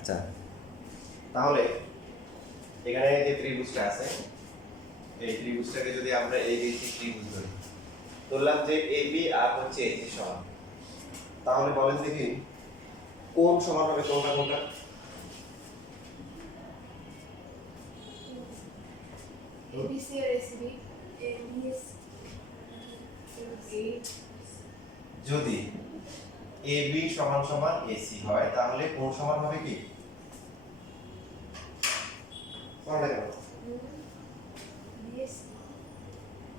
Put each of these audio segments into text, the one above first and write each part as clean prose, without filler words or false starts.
আচ্ছা, তাহলে এখানে যে ত্রিভুজটা আছে এই ত্রিভুজটাকে যদি আমরা এই ত্রিভুজ ধরি, ধরলাম যে এবি আর হচ্ছে এসি সমান, তাহলে বলেন দেখি কোন সমান হবে কোনটা কোনটা? ABC আর ACB ABS যদি এবি সমান সমান এসি হয় তাহলে কোন সমান হবে কি? কোনটা কেন? BS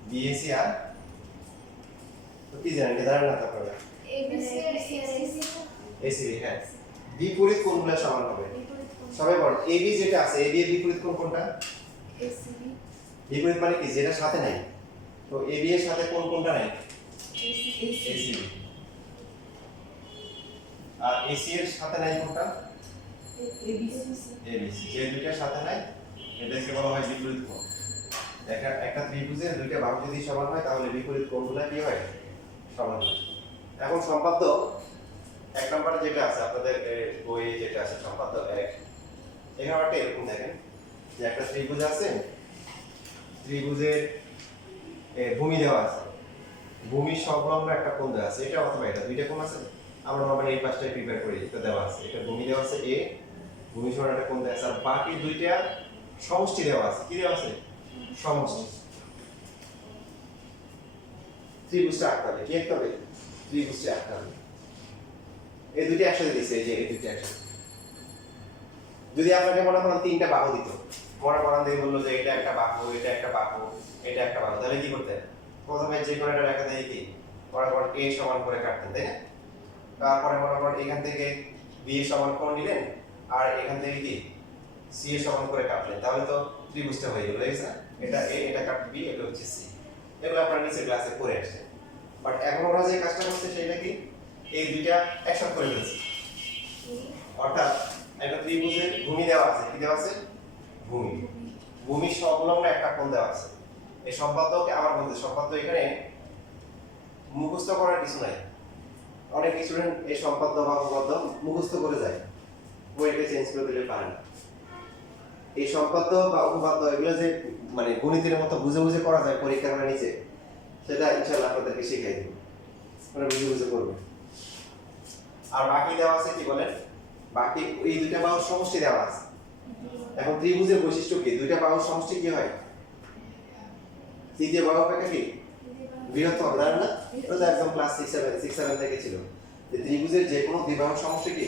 বিএসি আর তো কি জানেন কি জানেন না তারপরে ABC আর ACB এসিবি, হ্যাঁ, বিপরীত কোণগুলো সমান হবে। সবাই বল এবি যেটা আছে এবি এর বিপরীত কোণ কোনটা? ACB বিপরীত মানে কি যেটা সাথে নাই, তো এবি এর সাথে কোন কোনটা নাই? ACB ACB. আর এসি এর সাথে নাই কোনটা? এবিসি। যে দুইটার সাথে নাই এটাকে বলা হয় বিপরীত কোণ। একটা ত্রিভুজের দুইটা বাহু যদি সমান হয় তাহলে বিপরীত কোণগুলো কি হয়? সমান হয়। এখন সম্পাদ্য এক নম্বরে যেটা আছে আপনাদের বইয়ে যেটা আছে সম্পাদ্য 1, এখানে একটা এরকম দেখেন যে একটা ত্রিভুজ আছে, ত্রিভুজের ভূমি দেওয়া আছে, ভূমি সংলগ্ন একটা কোণ দেওয়া আছে, এটা অথবা এটা দুইটা কোণ আছে, আমরা নরমালি এই পাশটাই প্রিপেয়ার করি, এটা দেওয়া আছে, এটা ভূমি দেওয়া আছে এ, ভূমি সমান একটা কোণ দেওয়া আছে, আর বাকি দুইটা সমষ্টি দেওয়া আছে। কি দেওয়া আছে? সমষ্টি। ত্রিভুজটা আঁকতে হবে, কি আঁকতে হবে? ত্রিভুজটা আঁকতে হবে। এই দুইটা একসাথে দিছে, এই যে এই দুইটা একসাথে। যদি আপনাকে মনে করেন তিনটা বাহু দিত, মনে করেন দিয়ে বললো যে এটা একটা বাহু, এটা একটা বাহু, এটা একটা বাহু, তাহলে কি করতেন? প্রথমে যে কোনো একটা রেখা দিয়ে কি মনে করেন এ সমান করে কাটতেন, তাই না? তারপরে মনে করেন এখান থেকে বি এর সমান করে নিলেন, আর এখান থেকে কি সি এর সমান করে কাটলেন, তাহলে তো ত্রিভুজটা হয়ে গেল, ঠিক আছে? এটা এ, এটা কাটবে বি, এটা হচ্ছে সি। এগুলো আপনারা নিচে ক্লাসে পড়ে আসছেন। বাট এখন ওরা যে কাজটা করছে সেটা কি এই দুইটা একসাথে করে ফেলছে। অর্থাৎ একটা ত্রিভুজের ভূমি দেওয়া আছে, কি দেওয়া আছে? ভূমি। ভূমি সংলগ্ন একটা কোণ দেওয়া আছে। এই সম্পাদ্যকে আবার বলতে, সম্পাদ্য এখানে মুখস্থ করার কিছু নাই। অনেক স্টুডেন্ট এই সম্পাদ্য বা উপপাদ্য মুখস্থ করে যায়, বইটা চেঞ্জ করে দিলে পারে না। এই সম্পাদ্য বা উপপাদ্য এগুলো যে মানে গণিতের মতো বুঝে বুঝে করা যায় পরীক্ষার হলে নিচে, সেটা ইনশাআল্লাহ আপনাদেরকে শিখিয়ে দেব, মানে বুঝে বুঝে করবে। আর বাকি দেওয়া আছে কি বলেন? বাকি এই দুইটা বাহুর সমষ্টি দেওয়া আছে। এখন ত্রিভুজের বৈশিষ্ট্য কি? দুইটা বাহুর সমষ্টি কি হয়? তৃতীয় বাহু অপেক্ষা কি বৃহত্তর, জানেন না? এটা তো একদম ক্লাস 6-7 থেকে ছিল যে ত্রিভুজের যে কোনো দুই বাহুর সমষ্টি কি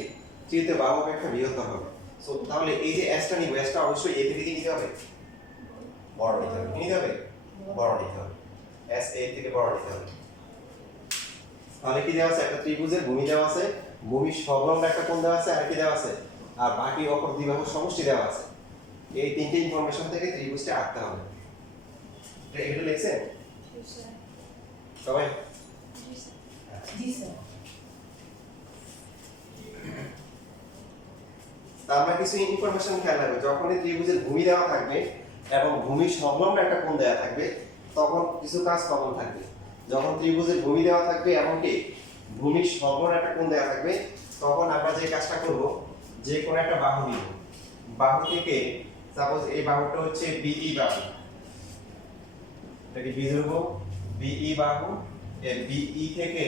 তৃতীয় বাহু অপেক্ষা বৃহত্তর হবে। সো তাহলে এই যে এসটা নিব, এসটা অবশ্যই এ থেকে কি নিতে হবে? বড় নিতে হবে। কি নিতে হবে? বড় নিতে হবে। এস এ থেকে বড় নিতে হবে। তাহলে কি দেওয়া আছে? একটা ত্রিভুজের ভূমি দেওয়া আছে, ভূমি সংলগ্ন একটা কোণ দেওয়া আছে, আর কি দেওয়া আছে? আর বাকি অপর দুই বাহুর সমষ্টি দেওয়া আছে। এই তিনটে ইনফরমেশন থেকে ত্রিভুজটা আঁকতে হবে। এটা লিখছেন সবাই? জি স্যার। আমরা কিছু ইনফরমেশন খেয়াল রাখবো, যখনই ত্রিভুজের ভূমি দেওয়া থাকবে এবং ভূমি সংলগ্ন একটা কোণ দেওয়া থাকবে তখন কিছু কাজ কমন থাকবে। যখন ত্রিভুজের ভূমি দেওয়া থাকবে এবং কি ভূমি সংলগ্ন একটা কোণ দেওয়া থাকবে তখন আমরা যে কাজটা করব, যে কোনো একটা বাহু নিব, বাহু থেকে সাপোজ এই বাহুটা হচ্ছে বিই বাহু, এটাকে বি ধরব, বিই বাহু, এই বিই থেকে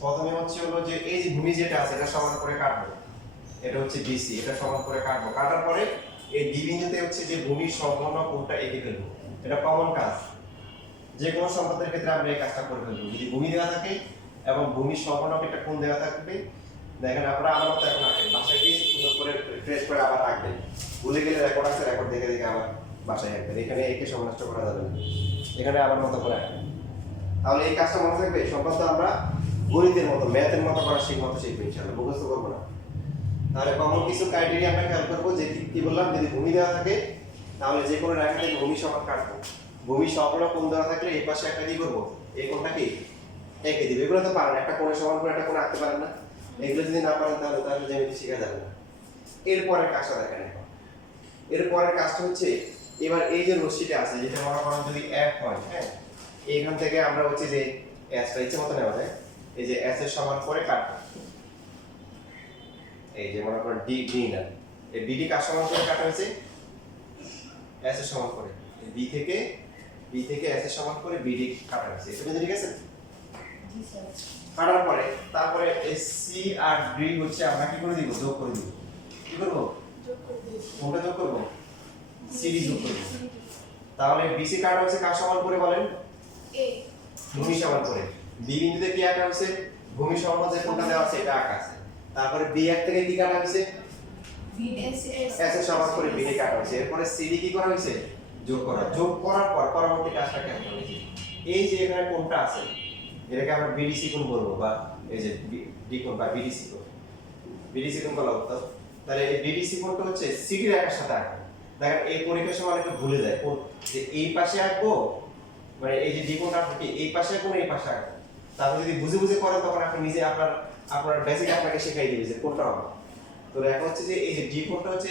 প্রথমে হচ্ছে হলো যে এই যে ভূমি যেটা আছে এটা সমান করে কাটবো, এটা হচ্ছে বিসি, এটা সমান করে কাটবো, কাটার পরে এই ডি বিন্দুতে হচ্ছে যে ভূমি সংলগ্ন কোণটা এঁকে ফেলবো। এটা কমন কাজ, যে কোনো সম্পদের ক্ষেত্রে আমরা এই কাজটা করে ফেলবো। যদি ভূমি দেওয়া থাকে এবং ভূমি সংলগ্ন একটা কোণ দেওয়া থাকবে, দেখেন আপনারা আমার মতো এখন আঁকেন, বাসায় গিয়ে সুন্দর করে ট্রেস করে আবার আঁকবেন, ভুলে গেলে রেকর্ড আছে, রেকর্ড দেখে দেখে আবার বাসায় আঁকবেন, এখানে একে সমনষ্ট করা যাবে না, এখানে আবার মতো করে আঁকবেন। তাহলে এই কাজটা মনে থাকবে, সম্পদ আমরা গণিতের মতো ম্যাথের মতো করা শিখবো ইনশাআল্লাহ, মুখস্থ করবো না। তাহলে কমন কিছু ক্রাইটেরিয়া আমরা খেয়াল করবো, যে কি বললাম, যদি ভূমি দেওয়া থাকে তাহলে যে কোনো রেখা থেকে ভূমি সমান কাটবো, ভূমি সংলগ্ন কোণ দেওয়া থাকলে এই পাশে একটা কি করবো, এই কোণটা কি এঁকে দিবে। এগুলো তো পারেন, একটা কোণে সমান করে একটা কোণ আঁকতে পারেন না, এগুলো যদি না পারেন তাহলে তাহলে জ্যামিতি শেখা যাবে না। এরপরের কাজটা দেখেন, এখন এরপরের কাজটা হচ্ছে এবার এই যে রশ্মিটা আছে, যেটা মনে করেন যদি এক হয়, হ্যাঁ, এইখান থেকে আমরা হচ্ছে যে এসটা ইচ্ছে মতো নেওয়া যায়, এই যে এস এর সমান করে কাটবো, এই যে মনে করেন ডি ডি না এই বিডি কার সমান করে কাটা হয়েছে এস এর সমান করে বি থেকে এস এর সমান করে বিডি কাটা হয়েছে এটা বুঝে ঠিক আছে জি স্যার কাটার পরে তারপরে এসসি আর ডি হচ্ছে আমরা কি করে দিব যোগ করে দিব কি করব যোগ করে দিন কোনটা যোগ করব সিডি যোগ করব তাহলে বিসি কাটা হয়েছে কার সমান করে বলেন এ ভূমি সমান করে বি বিন্দুতে কি আঁকা হয়েছে ভূমি সমান যে কোনটা দেওয়া আছে এটা আঁকা আছে তারপরে বি এক থেকে কি কাটা হয়েছে এস এস এর সমান করে বিডি কাটা হয়েছে এরপরে সিডি কি করা হয়েছে যোগ করার পর পরবর্তী কাজটা কেমন হয়েছে এই যে এখানে কোনটা আছে এটাকে আমরা বিডিসি কোণ বলবো বা এই যে ডি কোণ বা বিডিসি কোণ বলা হতো তাহলে এই বিডিসি কোণটা হচ্ছে সিডি রেখার সাথে আঁকবো দেখেন এই পরীক্ষার সময় অনেকে ভুলে যায় কোন যে এই পাশে আঁকবো মানে এই যে ডি কোণটা কি এই পাশে আঁকবো না এই পাশে আঁকবো তাহলে যদি বুঝে বুঝে করেন তখন আপনি নিজে আপনার বেসিক আপনাকে শেখাই দিবে যে কোনটা হবে তো এখন হচ্ছে যে এই যে ডি কোণটা হচ্ছে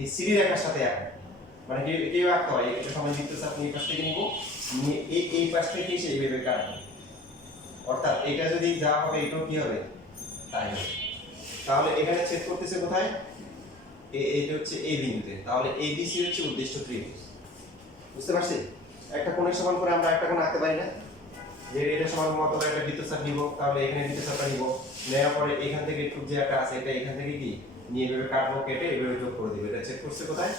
এই সিডি রেখার সাথে আঁকবো মানে কি আঁকতে হয় এটা সময় দিতেছে আপনি এই পাশ থেকে নিব নিয়ে এই পাশ থেকে এসে এইভাবে কাটবো অর্থাৎ এটা যদি যা হবে এটাও কি হবে তাই হবে তাহলে এখানে ছেদ করতেছে কোথায় এইটা হচ্ছে এই বিন্দুতে তাহলে ABC হচ্ছে উদ্দিষ্ট ত্রিভুজ বুঝতে পারছেন একটা কোণের সমান করে আমরা একটা কোণ আঁকতে পারি না যে এটা সমান মত একটা বৃত্তচাপ নিব তাহলে এখানে বৃত্তচাপটা নিব নেওয়ার পরে এখান থেকে একটু যে একটা আছে এটা এখান থেকে কি নিয়ে এভাবে কাটবো কেটে এভাবে যোগ করে দিব এটা ছেদ করছে কোথায়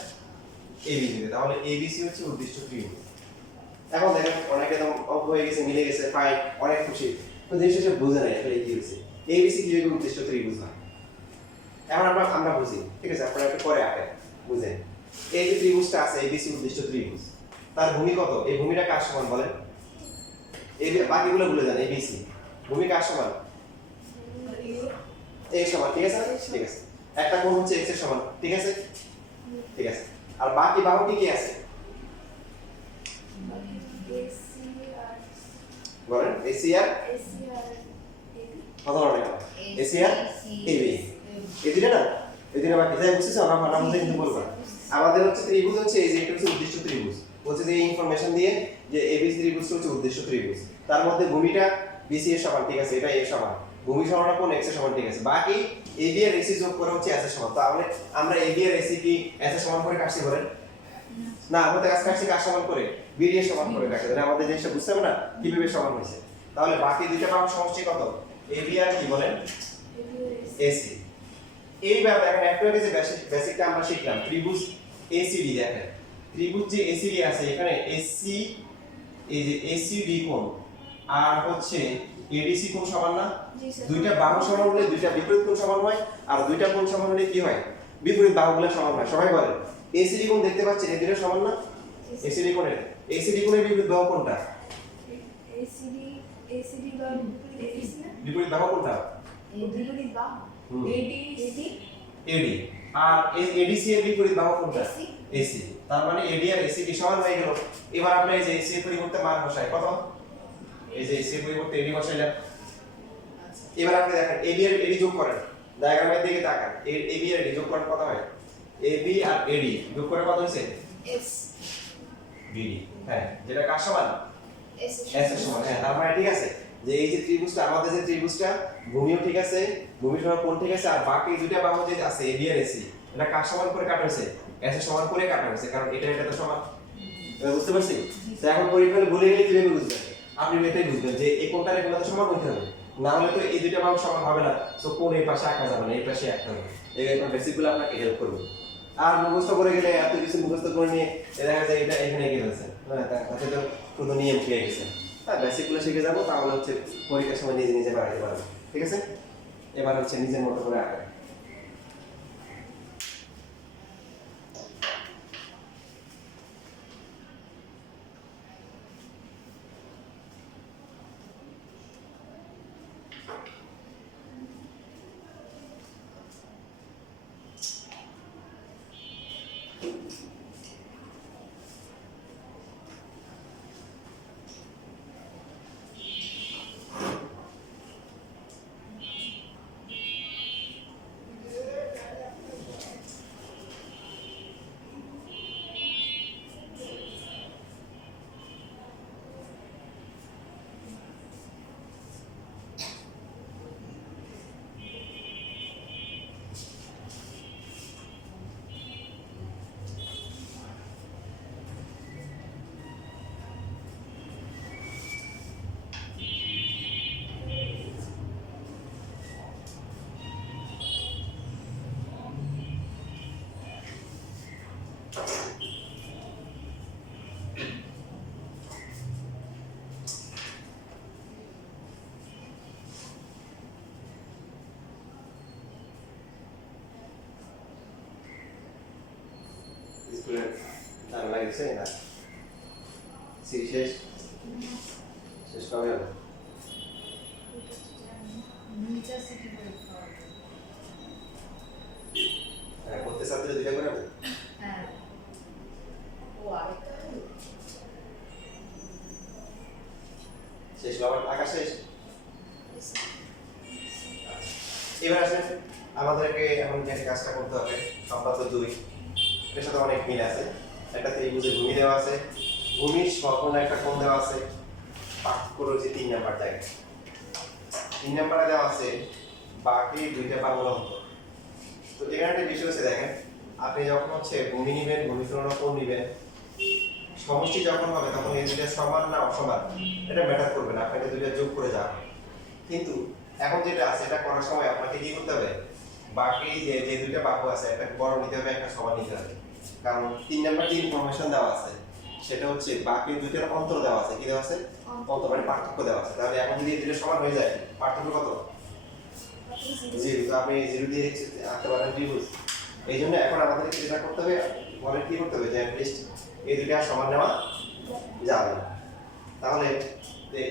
এই বিন্দুতে তাহলে ABC হচ্ছে উদ্দিষ্ট ত্রিভুজ এখন দেখেন অনেকে একদম অফ হয়ে গেছে মিলে গেছে ফাইন অনেক খুশি তো জিনিসটা সে বুঝে নাই আসলে কি হয়েছে ABC কিভাবে উদ্দিষ্ট ত্রিভুজ হয় এখন আমরা বুঝি ঠিক আছে আপনারা একটু পরে আঁকেন বুঝেন এই যে ত্রিভুজটা আছে ABC উদ্দিষ্ট ত্রিভুজ তার ভূমি কত এই ভূমিটা কার সমান বলেন এই বাকিগুলো ভুলে যান ABC ভূমি কার সমান a সমান ঠিক আছে ঠিক আছে একটা কোণ হচ্ছে x এর সমান ঠিক আছে ঠিক আছে আর বাকি বাহু কি আছে এসি আর বলেন AC আর এসি আর এবি কত ধরনের AC আর AB এই দুটো না এই দুটো বাকি যাই বুঝছিস আমরা বুঝে কিন্তু বলবো আমাদের হচ্ছে ত্রিভুজ হচ্ছে এই যে এটা হচ্ছে উদ্দিষ্ট ত্রিভুজ বলছে যে এই ইনফরমেশন দিয়ে যে ABC ত্রিভুজটা হচ্ছে উদ্দিষ্ট ত্রিভুজ তার মধ্যে ভূমিটা BC এর সমান ঠিক আছে এটা A সমান ভূমি সমান কোণ x এর সমান ঠিক আছে বাকি AB আর AC যোগ করে হচ্ছে S এর সমান তাহলে আমরা AB আর AC কি S এর সমান করে কাটছি বলেন না আমাদের কাছে কাটছি কার সমান করে BD এর সমান করে কাটছি তাহলে আমাদের জিনিসটা বুঝতে হবে না কিভাবে সমান হয়েছে তাহলে বাকি দুইটা বাহু সমষ্টি কত AB আর কি বলেন এবি আর AC এইবার দেখেন একটু আগে যে বেসিকটা আমরা শিখলাম ত্রিভুজ ACD দেখেন ত্রিভুজ যে ACD আছে এখানে AC এই যে ACD কোণ আর হচ্ছে ADC কোণ সমান না জি স্যার দুইটা বাহু সমান হলে দুইটা বিপরীত কোণ সমান হয় আর দুইটা কোণ সমান হলে কি হয় বিপরীত বাহুগুলো সমান হয় সবাই বলেন ACD কোণ দেখতে পাচ্ছেন এই দুটো সমান না ACD কোণের বিপরীত বাহু কোনটা এসিডি বা এসি না বিপরীত বাহু কোনটা বিপরীত বা হুম। এডি AD আর ADC এর বিপরীত বাহু কোনটা AC AC তার মানে AD আর AC কি সমান হয়ে গেল এবার আমরা এই যে AC এর পরিবর্তে মান বসাই কত এই যে AC এর পরিবর্তে AD বসাইলাম এবার আপনি দেখেন AB আর AD যোগ করেন ডায়াগ্রামের দিকে তাকান AB আর AD যোগ করেন কত হয় AB আর AD যোগ করে কত হইছে এস BD হ্যাঁ যেটা কার সমান এস S এর সমান হ্যাঁ তার মানে ঠিক আছে যে এই যে ত্রিভুজটা আমাদের যে ত্রিভুজটা ভূমিও ঠিক আছে ভূমি সমান কোণ ঠিক আছে আর বাকি দুইটা বাহু যে আছে AB আর AC এটা কার সমান করে কাটা হয়েছে S এর সমান করে কাটা হয়েছে কারণ এটা তো সমান এবার বুঝতে পারছি তো এখন পরীক্ষায় ভুলে গেলে কিভাবে বুঝবেন আপনি এটাই বুঝবেন যে এই কোণটার এই কোণটা তো সমান হইতে হবে না হলে তো এই দুইটা বাহু সমান হবে না সো কোণ এই পাশে আঁকা যাবে না এই পাশে আঁকতে হবে এই বেসিকগুলো আপনাকে হেল্প করবে আর মুখস্থ করে গেলে এত কিছু মুখস্থ করে নিয়ে দেখা যায় এটা এখানে গেছে হ্যাঁ তাতে তো শুধু নিয়ম পেয়ে গেছে হ্যাঁ বেসিকগুলো শিখে যাবো তাহলে হচ্ছে পরীক্ষার সময় নিজে নিজে বাড়াতে পারবে ঠিক আছে এবার হচ্ছে নিজের মতো করে আঁকা স্টুডেন্ট ধারণা গেছে না সি শেষ শেষ কবে হবে হ্যাঁ প্রত্যেক ছাত্রী দুইটা করে হবে শেষ আবার আকাশ শেষ এবার আসেন আমাদেরকে এখন যে কাজটা করতে হবে সম্পাদ্য 2 এর সাথে অনেক মিল আছে একটা ত্রিভুজে ভূমি দেওয়া আছে ভূমির সম্পূর্ণ একটা কোণ দেওয়া আছে পার্থক্য রয়েছে 3 নাম্বার জায়গায় 3 নাম্বারে দেওয়া আছে বাকি দুইটা বাহুর অন্তর তো এখানে একটা বিষয় হচ্ছে দেখেন আপনি যখন হচ্ছে ভূমি নেবেন ভূমি তুলনা কোণ নেবেন সমষ্টি যখন হবে তখন এই দুইটা সমান না অসমান এটা ম্যাটার করবে না আপনাকে দুইটা যোগ করে যাওয়া কিন্তু এখন যেটা আছে এটা করার সময় আপনাকে কি করতে হবে বাকি যে যে দুইটা বাহু আছে একটা বড় নিতে হবে একটা সমান নিতে হবে কারণ 3 নাম্বার যে ইনফরমেশন দেওয়া আছে সেটা হচ্ছে বাকি দুইটার অন্তর দেওয়া আছে কি দেওয়া আছে অন্তর মানে পার্থক্য দেওয়া আছে তাহলে এখন যদি এই দুটো সমান হয়ে যায় পার্থক্য কত 0 তো আপনি 0 দিয়ে আঁকতে পারেন ত্রিভুজ এই জন্য এখন আমাদেরকে যেটা করতে হবে বলেন কি করতে হবে যে লিস্ট এই দুইটা সমান নেওয়া যাবে না তাহলে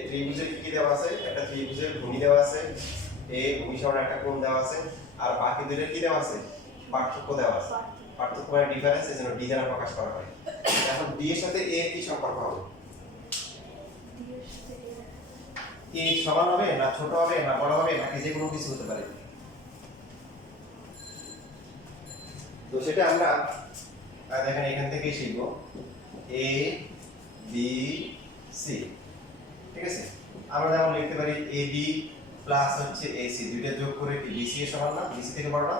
ত্রিভুজের কি দেওয়া আছে একটা ত্রিভুজের ভূমি দেওয়া আছে এই ভূমি সমান একটা কোণ দেওয়া আছে আর বাকি দুইটার কি দেওয়া আছে পার্থক্য দেওয়া আছে পার্থক্য মানে ডিফারেন্স এজন্য ডি দ্বারা প্রকাশ করা হয় এখন ডি এর সাথে এ কি সম্পর্ক হবে কি সমান হবে না ছোট হবে না বড় হবে নাকি যে কোনো কিছু হতে পারে তো সেটা আমরা দেখেন এখান থেকেই শিখবো এ বি সি ঠিক আছে আমরা যেমন লিখতে পারি এ বি প্লাস হচ্ছে এসি দুইটা যোগ করে কি বিসি এর সমান না বিসি থেকে বড় না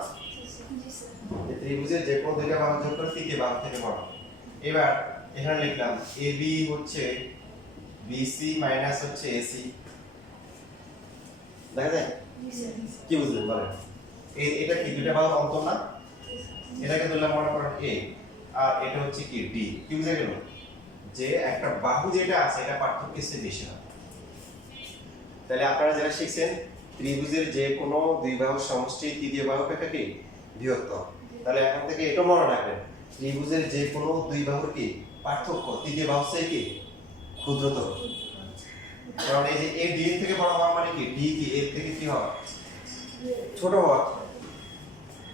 এই ত্রিভুজের যে কোনো দুইটা বাহু যোগ করে তৃতীয় বাহু থেকে বড় এবার এখানে লিখলাম এ বি হচ্ছে বিসি মাইনাস হচ্ছে এসি দেখা যায় কি বুঝলেন বলেন এটা কি দুইটা বাহু অন্তর না এটাকে ধরলাম মনে করেন এ আর এটা হচ্ছে কি ডি কি বুঝে গেল যে একটা বাহু যেটা আছে এটা পার্থক্য সে বেশি হবে তাহলে আপনারা যারা শিখছেন ত্রিভুজের যে কোনো দুই বাহুর সমষ্টি তৃতীয় বাহু অপেক্ষা কি বৃহত্তর তাহলে এখন থেকে এটা মনে রাখবেন ত্রিভুজের যে কোনো দুই বাহুর কি পার্থক্য তৃতীয় বাহুর চেয়ে কি ক্ষুদ্রতর কারণ এই যে এ ডি এর থেকে বড় হওয়া মানে কি ডি কি এর থেকে কি হওয়া ছোট হওয়া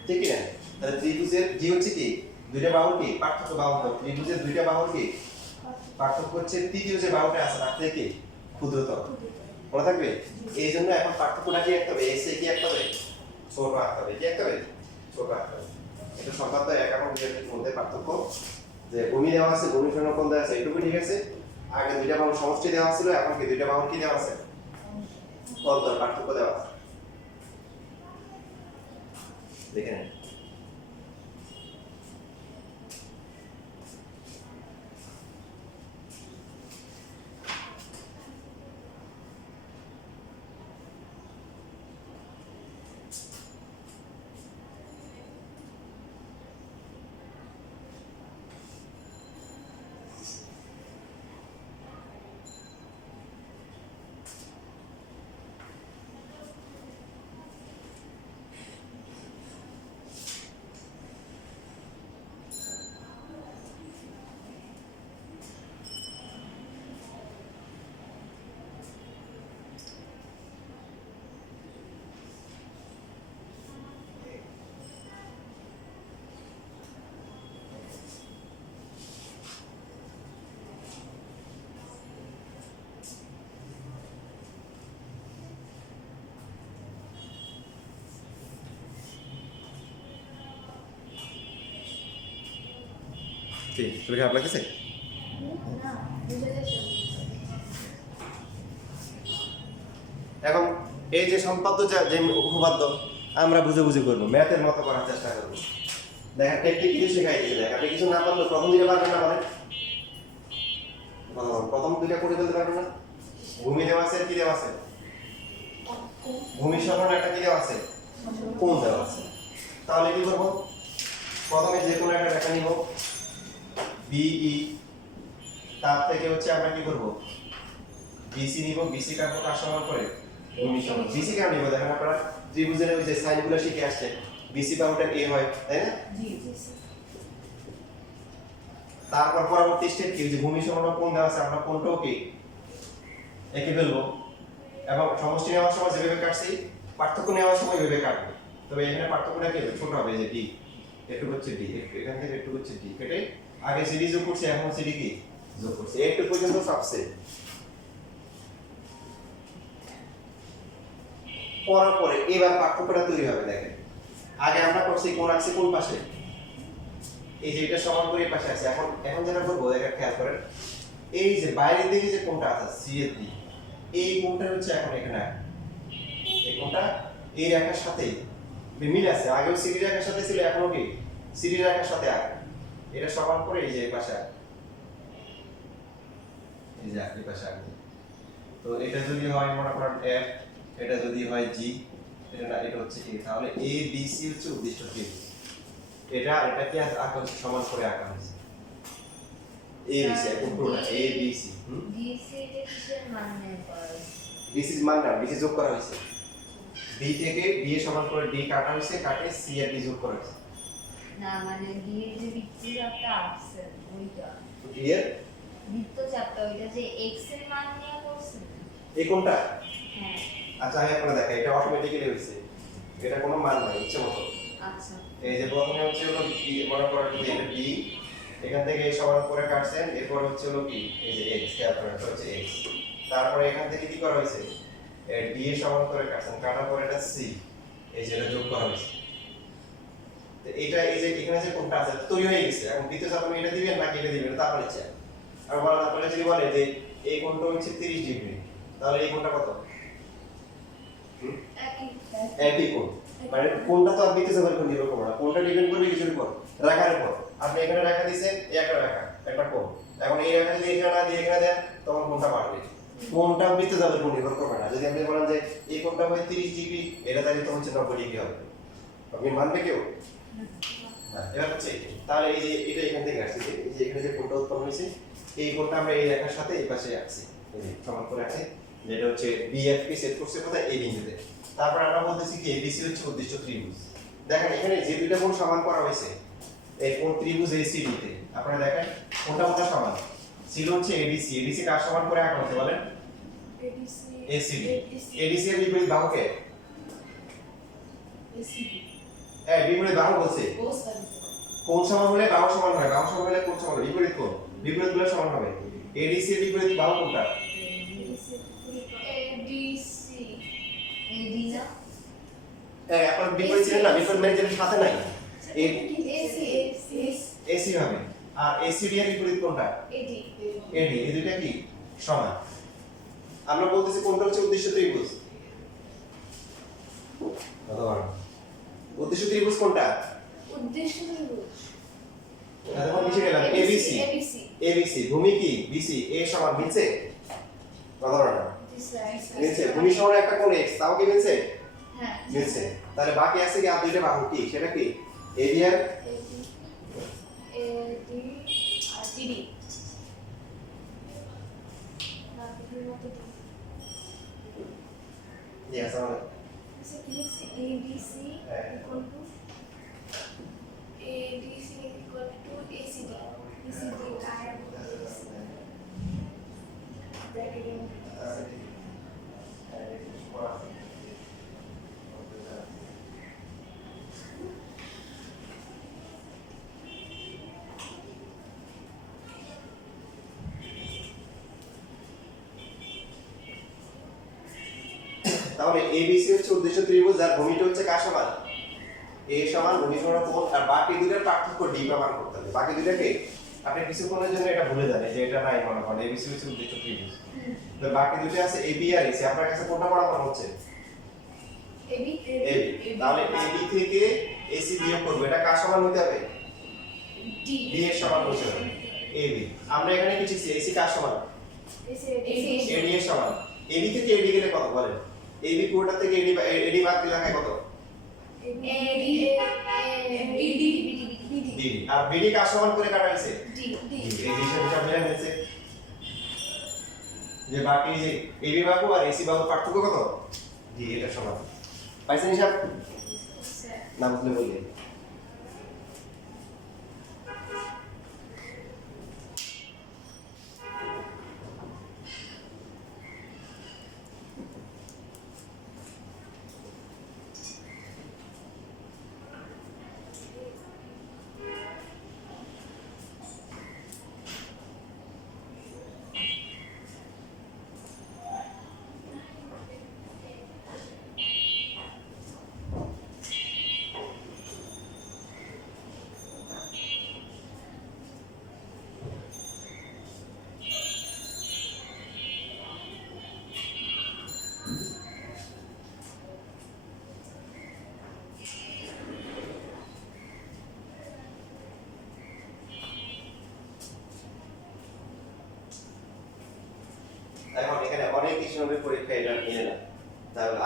ঠিক কি না তাহলে ত্রিভুজের জি হচ্ছে কি দুইটা বাহুর কি পার্থক্য বাহু ত্রিভুজের দুইটা বাহুর কি পার্থক্য হচ্ছে তৃতীয় যে বাহুটা আছে তার থেকে ক্ষুদ্রতর মনে থাকবে এই জন্য এখন পার্থক্যটা কি আঁকতে হবে এসে কি আঁকতে হবে ছোট আঁকতে হবে কি আঁকতে হবে ছোট আঁকতে হবে এটা সম্পাদ্য 1 এবং 2 এর মধ্যে পার্থক্য যে ভূমি দেওয়া আছে ভূমি সমান কোণ দেওয়া আছে এটুকু ঠিক আছে আগে দুইটা বাহুর সমষ্টি দেওয়া ছিল এখন কি দুইটা বাহুর কি দেওয়া আছে অন্তর পার্থক্য দেওয়া আছে দেখে নেন ঠিক তুমি খারাপ লাগতেছে এখন এই যে সম্পাদ্য যে উপপাদ্য আমরা বুঝে বুঝে করবো ম্যাথের মতো করার চেষ্টা করবো দেখেন টেকনিক কিছু শেখাই দিয়েছে দেখ আপনি কিছু না পারলে প্রথম দিকে পারবেন না মানে প্রথম দুইটা করে ফেলতে পারবেন না ভূমি দেওয়া আছে কি দেওয়া আছে ভূমি সমান একটা কি দেওয়া আছে কোণ দেওয়া আছে তাহলে কি করবো প্রথমে যে কোনো একটা রেখা নিব বিই তার থেকে হচ্ছে আমরা কি করব বিসি নিব বিসি কাটবো কার সমান করে ভূমি সমান বিসি কেন নিব দেখেন আপনারা ত্রিভুজের ওই যে সাইনগুলো শিখে আসছে বিসি বাহুটা এ হয় তাই না জি তারপর পরবর্তী স্টেপ কি, যে ভূমি সমান কোণ দেওয়া আছে আমরা কোণটাও কি এঁকে ফেলবো, এবং সমষ্টি নেওয়ার সময় যেভাবে কাটছি পার্থক্য নেওয়ার সময় এভাবে কাটবো। তবে এখানে পার্থক্যটা কি ছোট হবে, যে ডি একটু হচ্ছে ডি, এখান থেকে একটু হচ্ছে ডি কেটে আগে সিডি যোগ করছি, এখন সিডি কি যোগ করছি, একটু পর্যন্ত সবসে পরে পরে এবার পার্থক্যটা তৈরি হবে। দেখেন আগে আমরা করছি কোণ আছে কোন পাশে, এই যে এটা সমান করে এই পাশে আছে, এখন এখন যেটা করবো এটা খেয়াল করেন, এই যে বাইরের দিকে যে কোণটা আছে সি এর দিক, এই কোণটা হচ্ছে এখন এখানে এই কোণটা এই রেখার সাথে মিল আছে, আগেও সিডি রেখার সাথে ছিল, এখনো কি সিডি রেখার সাথে আগে এটা সমান করে এই যে এই পাশে এই যে এই পাশে আগে। তো এটা যদি হয় মনে করেন এফ, এটা যদি হয় জি, এটা না এটা হচ্ছে এ, তাহলে এ বি সি হচ্ছে উদ্দিষ্ট ত্রিভুজ। এটা এটাকে আঁকা হচ্ছে সমান করে আঁকা হয়েছে এ বি সি, এখন পুরোটা এ বি সি। বিসি এর কিসের মান নির্ণয় করা হয়েছে? বিসি মান না, বিসি যোগ করা হয়েছে, বি থেকে বি এর সমান করে ডি কাটা হয়েছে, কাটে সি আর ডি যোগ করা হয়েছে। না মানে ডি এর যে বৃত্তচাপটা আছে ওইটা, ডি এর বৃত্তচাপটা ওইটা যে এক্স এর মান নিয়ে করছেন। এই কোনটা, হ্যাঁ আচ্ছা আমি আপনাকে দেখাই, এটা অটোমেটিক্যালি হয়েছে, এটা কোনো মান নাই ইচ্ছে মতো। আচ্ছা এই যে প্রথমে হচ্ছে হলো বি, মনে করেন যে এটা বি, এখান থেকে এই সমান করে কাটছেন, এরপর হচ্ছে হলো কি এই যে এক্স, খেয়াল করেন এটা হচ্ছে এক্স, তারপরে এখান থেকে কি করা হয়েছে ডি এর সমান করে কাটছেন, কাটার পরে এটা সি, এই যে এটা যোগ করা হয়েছে। তো এটা এই যে এখানে যে কোণটা আছে তৈরি হয়ে গেছে, এখন দ্বিতীয় চাপ আপনি এটা দিবেন নাকি এটা দিবেন তা আপনার ইচ্ছা। আর বলা না করলে যদি বলে যে এই কোণটা হচ্ছে 30 ডিগ্রি, তাহলে এই কোণটা কত? একই একই কোণ, মানে কোণটা তো আর দ্বিতীয় চাপের উপর নির্ভর করবে না, কোণটা ডিপেন্ড করবে কিছুর উপর, রেখার উপর। আপনি এখানে রেখা দিয়েছেন, এই একটা রেখা একটা কোণ, এখন এই রেখা যদি এখানে না দিয়ে এখানে দেন তখন কোণটা বাড়বে, কোণটা দ্বিতীয় চাপের উপর নির্ভর করবে না। যদি আপনি বলেন যে এই কোণটা হয় 30 ডিগ্রি, এটা তাহলে তো হচ্ছে 90 ডিগ্রি হবে, আপনি মানবে কেউ? হ্যাঁ, এবার হচ্ছে তাহলে এই যে এটা এখান থেকে আসছে, এই যে এখানে যে কোণটা উৎপন্ন হয়েছে এই কোণটা আমরা এই রেখার সাথে এই পাশে আছি, এই যে সমান করে আছে, যেটা হচ্ছে বিএফ কে সেট করছে কোথায় এই বিন্দুতে। তারপর আমরা বলতেছি কি এবিসি হচ্ছে উদ্দিষ্ট ত্রিভুজ। দেখেন এখানে যে দুইটা কোণ সমান করা হয়েছে এই কোণ ত্রিভুজ এসিডি তে, আপনারা দেখেন কোনটা কোনটা সমান, ছিল হচ্ছে এডিসি, এডিসি কার সমান করে আঁকা হয়েছে বলেন? এডিসি এসিডি, এডিসি এর বিপরীত বাহু কে? এসিডি হ্যাঁ বিপরীত বাহু বলছে, ও সরি কোণ সমান হলে বাহু সমান হয়, বাহু সমান হলে কোণ সমান হবে, বিপরীত কোণ বিপরীত গুলো সমান হবে। এডিসি এর বিপরীত বাহু কোনটা? এডিসি এডি না হ্যাঁ আপনার বিপরীত ছিল না, বিপরীত মানে যেটা সাথে নাই এই এসি এসি হবে, আর এসিডি এর বিপরীত কোনটা? এডি এডি, এই দুইটা কি সমান। আমরা বলতেছি কোনটা হচ্ছে উদ্দেশ্য ত্রিভুজ, উদ্দেশ্য ত্রিভুজ কোনটা? উদ্দেশ্য ত্রিভুজ এখন লিখে গেলাম এবিসি, এবিসি এবিসি ভূমি কি বিসি, এ সমান মিলছে কথা বলেন না, মিলছে, ভূমি সমান একটা কোণ x, তাও কি মিলছে? হ্যাঁ মিলছে, তাহলে বাকি আছে কি আর দুইটা বাহু কি, সেটা কি এডি আর এডি এডি আর ডিডি না ডিডি মতো ইয়েস আমাদের সে কি লিখছে ABC equal to ADC equal to ACD ACD আর ব্র্যাকেট তাহলে এবিসি হচ্ছে উদ্দেশ্য ত্রিভুজ, যার ভূমিটা হচ্ছে কার সমান? এ সমান, ভূমি সমান কোণ, আর বাকি দুইটার পার্থক্য ডি প্রমাণ করতে হবে। বাকি দুইটাকে আপনি কিছুক্ষণের জন্য এটা ভুলে যান যে এটা নাই মনে করেন, এবিসি হচ্ছে উদ্দেশ্য ত্রিভুজ, তো বাকি দুটো আছে এবি আর এসি, আপনার কাছে কোনটা পড়া মনে হচ্ছে? এবি এবি, তাহলে এবি থেকে এসি বিয়োগ করব, এটা কার সমান হতে হবে? ডি ডি এর সমান হতে হবে এবি। আমরা এখানে কি লিখছি এসি কার সমান? এডি এডি এর সমান, এবি থেকে এডি গেলে কত বলেন? এবি পুরোটা থেকে এডি এডি বাদ দিলে হয় কত? এডি ডিডি ডি, আর বিডি কার সমান করে কাটা হয়েছে? ডি ডি, এই হিসাব মিলে হয়েছে যে বাকি যে এবি বাহু আর এসি বাহুর পার্থক্য কত? ডি, এটা সমান। পাইছেন হিসাব? না বুঝলে বললেন।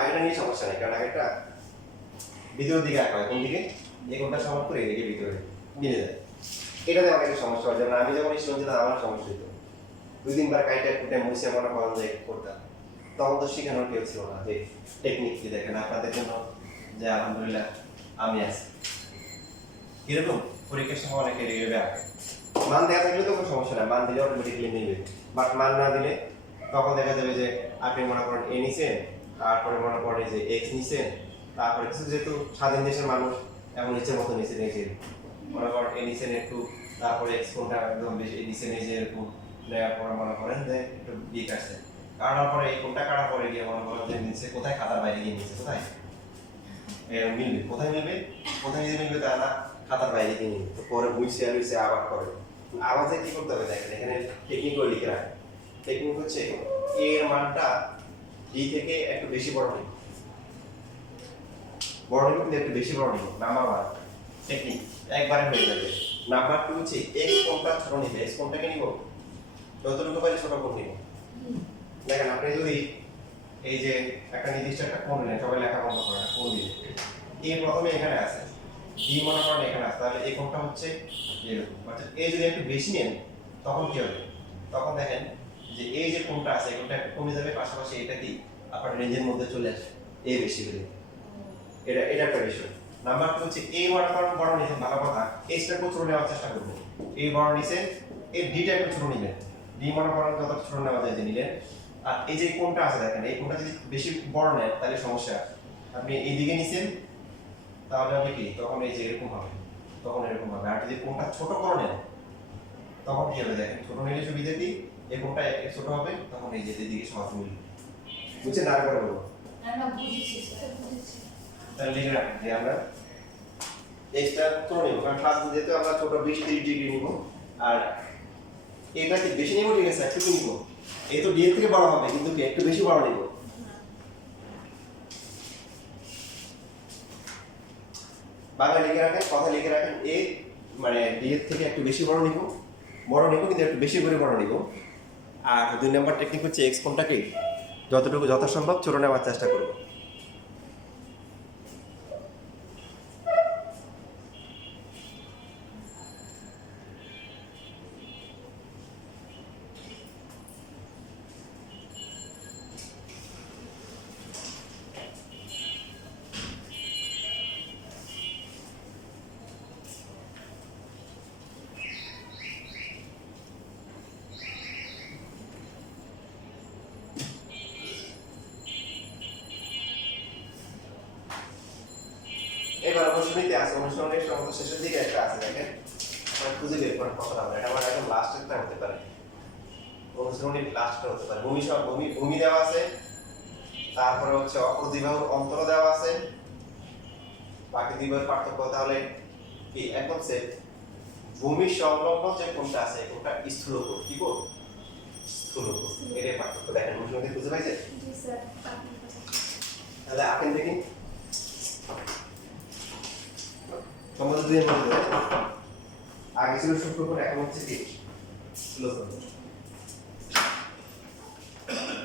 আগেটা নিয়ে সমস্যা নেই, কারণ আগেটা ভিতরের দিকে আঁকা হয়, কোন দিকে এই কোনটা সমান করে এদিকে ভিতরে মিলে যায়। এটাতে অনেকের সমস্যা হয়, যেমন আমি যখন স্টুডেন্ট ছিলাম আমার সমস্যা হতো, 2-3 বার কাইটা কুটে মুছে মনে করেন যে করতাম, তখন তো শেখানোর কেউ ছিল না যে টেকনিক কি দেখেন আপনাদের জন্য, যে আলহামদুলিল্লাহ আমি আছি। কিরকম পরীক্ষার সময় অনেকে রেগে আঁকে, মান দেওয়া থাকলে তো কোনো সমস্যা নাই, মান দিলে অটোমেটিক্যালি মিলবে, বাট মান না দিলে তখন দেখা যাবে যে আপনি মনে করেন এ নিছেন, তারপরে মনে করেন যে এক্স নিছেন, তারপরে কিছু যেহেতু স্বাধীন দেশের মানুষ এমন ইচ্ছে মতো নিচে নিয়েছে, মনে করেন এ নিছেন একটু, তারপরে এক্স কোনটা একদম বেশি এ নিচে নিয়ে যে এরকম নেওয়ার পরে মনে করেন যে একটু দিক আসছে, কাটার পরে এই কোনটা কাটার পরে গিয়ে মনে করেন যে নিচে কোথায় খাতার বাইরে গিয়ে নিচে কোথায় মিলবে, কোথায় মিলবে, কোথায় গিয়ে মিলবে তা না খাতার বাইরে গিয়ে মিলবে, তো পরে বুঝছে আর বুঝছে আবার করে আওয়াজে কি করতে হবে দেখেন, এখানে টেকনিক করে লিখে রাখেন। টেকনিক হচ্ছে এ এর মানটা ডি থেকে একটু বেশি বড় নিব, বড় নিব কিন্তু একটু বেশি বড় নিব, নাম্বার 1 টেকনিক একবারে হয়ে যাবে। নাম্বার 2 হচ্ছে এক্স কোনটা ছোট নিবে, এক্স কোনটাকে নিব যতটুকু পারি ছোট কোণ নিব। দেখেন আপনি যদি এই যে একটা নির্দিষ্ট একটা কোণ নেন, সবাই লেখা বন্ধ করেন, কোণ দিলে এ প্রথমে এখানে আছে, ডি মনে করেন এখানে আছে, তাহলে এই কোণটা হচ্ছে এরকম, অর্থাৎ এ যদি একটু বেশি নেন তখন কি হবে, তখন দেখেন যে এই যে কোণটা আছে কোণটা একটু কমে যাবে, পাশাপাশি এটা কি আপনার রেঞ্জের মধ্যে চলে আসবে এ বেশি হলে, এটা একটা বিষয়। নাম্বার 2 হচ্ছে এই বড় বড় নিচে ভালো কথা, এইটা একটু ছোট নেওয়ার চেষ্টা করবেন, এই বড় নিচে এই ডিটা একটু ছোট নেবেন, ডি মনে করেন যত ছোট নেওয়া যায় যে নিলেন। আর এই যে কোণটা আছে দেখেন, এই কোণটা যদি বেশি বড় নেন তাহলে সমস্যা, আপনি এই দিকে নিছেন তাহলে হবে কি, তখন এই যে এরকম হবে, তখন এরকম হবে। আর যদি কোণটা ছোট করে নেন তখন কি হবে দেখেন, ছোট নিলে সুবিধা কি এই কোণটা ছোট হবে, তখন এই যে দিকে সহজ মিলবে। বুঝছেন? আর করে বলবো না বুঝেছি স্যার, বুঝেছি। তাহলে লিখে রাখেন যে আমরা এক্সট্রা ছোট নিব, কারণ ফার্স্ট যেহেতু আমরা ছোট 20-30 ডিগ্রি নিব, আর এটা কি বেশি নিব, ঠিক আছে একটু নিব, এই তো ডি এর থেকে বড় হবে কিন্তু কি একটু বেশি বড় নিব। বাংলা লিখে রাখেন, কথা লিখে রাখেন, এ মানে ডি এর থেকে একটু বেশি বড় নিব কিন্তু একটু বেশি করে বড় নিব। আর 2 নাম্বার টেকনিক হচ্ছে এক্স কোণটাকে যতটুকু যথাসম্ভব ছোট নেওয়ার চেষ্টা করব। এবার অনুশীলনীতে আছে, অনুশীলনের সমস্ত শেষের দিকে একটা আছে দেখেন, আমরা খুঁজে বের করার কথা না, এটা আমার একদম লাস্টেরটা হতে পারে, অনুশীলনীর লাস্টটা হতে পারে। ভূমি দেওয়া আছে, তারপরে হচ্ছে অপর দুই বাহুর অন্তর দেওয়া আছে, বাকি দুই বাহুর পার্থক্য তাহলে কি একদম সেম। ভূমি সংলগ্ন যে কোণটা আছে কোণটা স্থূলকোণ, কি কোণ? স্থূলকোণ, এটাই পার্থক্য। দেখেন অনুশীলনীতে বুঝতে পাইছেন? জি স্যার, আপনার কথা। তাহলে আঁকেন দেখি সম্বন্ধ দুই মধ্যে আগে ছিল সূক্ষ্মকোণ, এখন হচ্ছে কি স্থূলকোণ।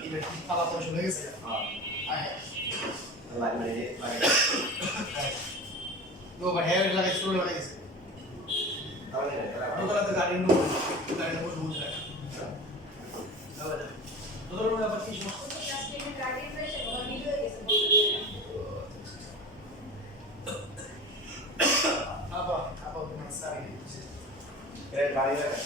এটা কি পালা তো শুনে গেছে নো বাট হেয়ার লাগাই শুরু লাগাইছে দোতলাতে গাড়ি নো বুঝ রাখা দোতলা আবার কি সমস্যা প্লাস্টিকের গাড়ি রয়েছে, ওখানে মিলে গেছে। আবার তোমার সারি এর গাড়ি রাখা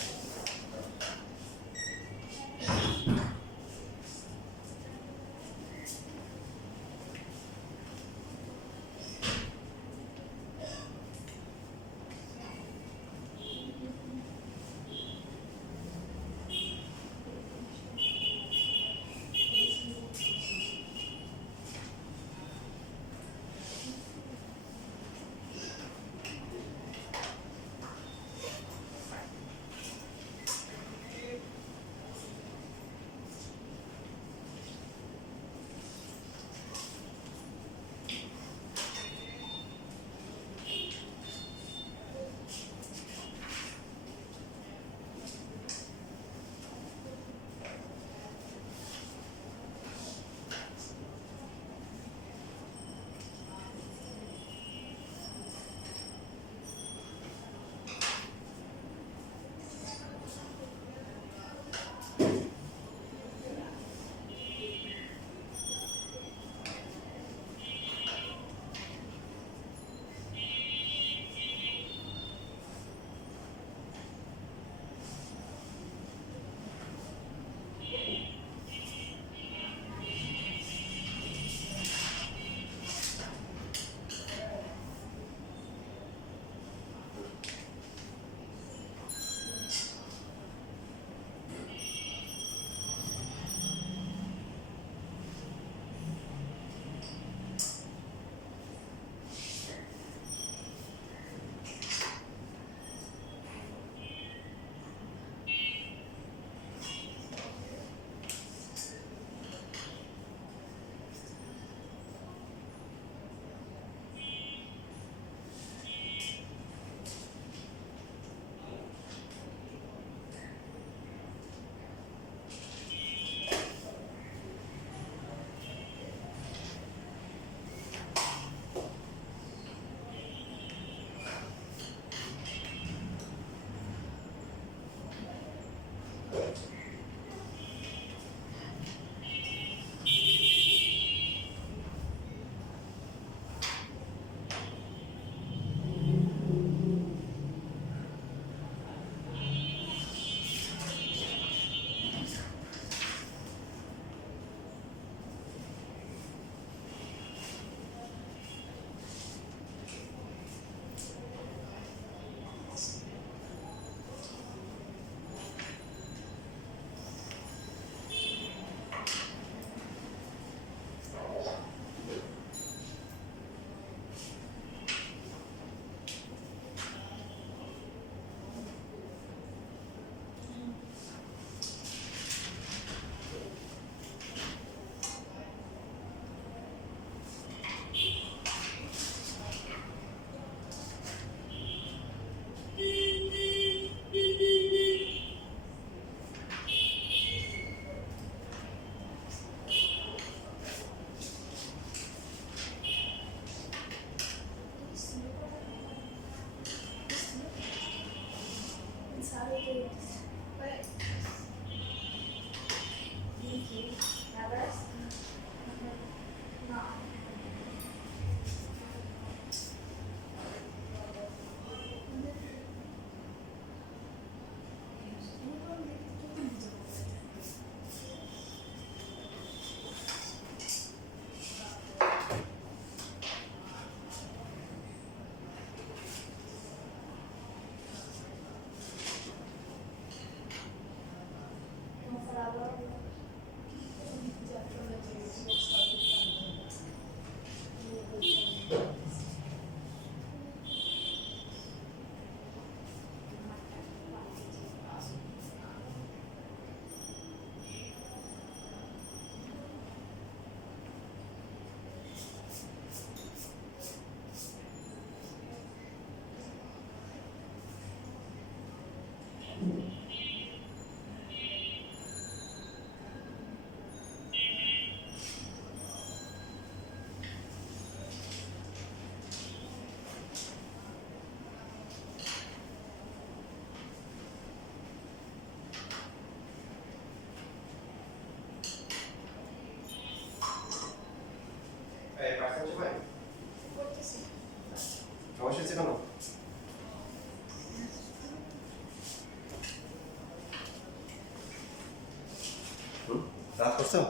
রাত করছো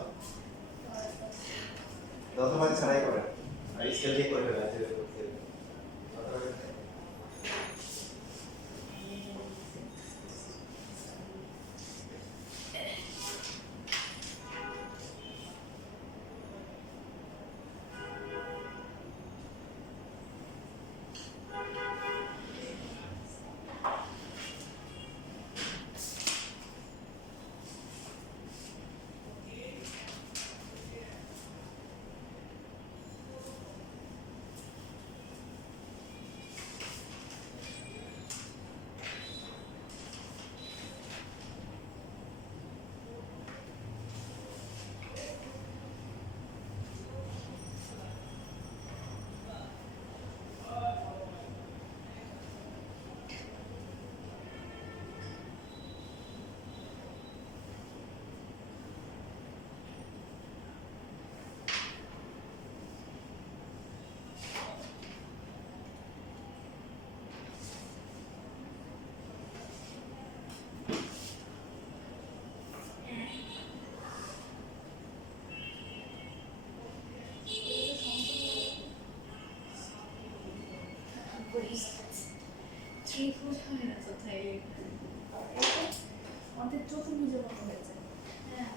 যতবার ছাড়াই করে আর স্কেল দিয়ে করে ফেলে আছে ত্রিভুজ হয় না কোথায় আমাদের চতুর্ভুজের মতো হয়েছে হ্যাঁ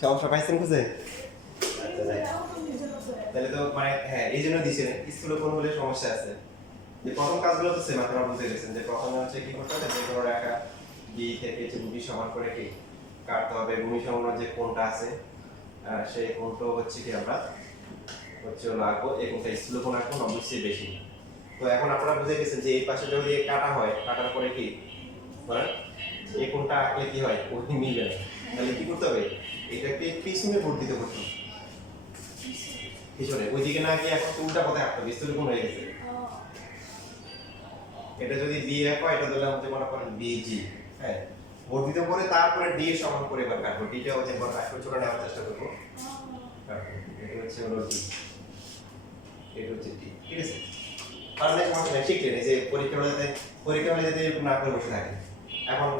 সমস্যা পাইছেন খুঁজে তাহলে তো মানে হ্যাঁ এই জন্য দিছে স্কুলে কোন হলে সমস্যা আছে যে প্রথম কাজগুলো তো সেম আপনারা বুঝে গেছেন যে প্রথমে হচ্ছে কি করতে হবে যে কোনো রেখা ডি থেকে যে ভূমি সমান করে কি কাটতে হবে ভূমি সমান যে কোণটা আছে সেই কোণটা হচ্ছে কি আমরা হচ্ছে লাগবো এই কোণটা স্কুলে কোণ এখন অবশ্যই বেশি তো এখন আপনারা বুঝে গেছেন যে এই পাশে যদি কাটা হয় কাটার পরে কি বলেন এই কোণটা আঁকলে কি হয় ওই মিলবে না তাহলে কি করতে হবে এটাকে পিছনে বর্ধিত করতে হবে পিছনে ওইদিকে না গিয়ে এখন উল্টা পথে আঁকতে হবে স্থূল কোণ হয়ে গেছে এটা যদি বি এফ হয় এটা ধরলে আমাদের মনে করেন বিজি হ্যাঁ বর্ধিত করে তারপরে ডি এর সমান করে এবার কাটবো ডিটা হচ্ছে এবার কাটবো ছোট নেওয়ার চেষ্টা করবো এটা হচ্ছে হলো ডি এটা হচ্ছে ডি ঠিক আছে তার মানে সমস্যা নেই শিখলেন এই যে পরীক্ষা হলে যাতে না করে বসে থাকে এখন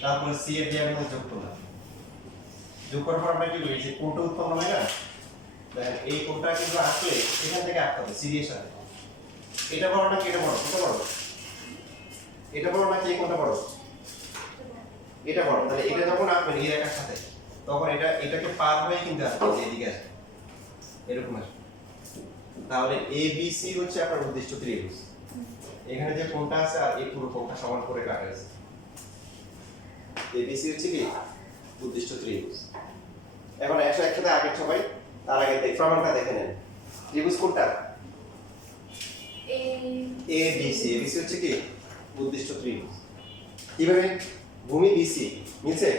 তারপরে সি এর দিয়ে আমরা যোগ করলাম যোগ করার পর আমরা কি করি যে কোণটা উৎপন্ন হয় না দেখেন এই কোণটা কিন্তু আসলে এখান থেকে আঁকতে হবে সিরিয়াস সাথে এটা বড় না কি এটা বড় কোনটা বড় এটা বড় না কি কোনটা বড় এটা বড় তাহলে এটা যখন আঁকবেন এই রেখার সাথে তখন এটাকে পার হয়ে কিন্তু আসবে এইদিকে আসবে এরকম আসবে তাহলে এ বি সি হচ্ছে আপনার উদ্দিষ্ট ত্রিভুজ এখানে যে কোণটা আছে আর এই পুরো কোণটা সমান করে কাটা আছে এ বি সি হচ্ছে কি উদ্দিষ্ট ত্রিভুজ এখন একসাথে আগে সবাই তার আগে প্রমাণটা দেখে নেন ত্রিভুজ কোনটা এ বি সি হচ্ছে কি উদ্দিষ্ট ত্রিভুজ কিভাবে ভূমি বিসি মিলছে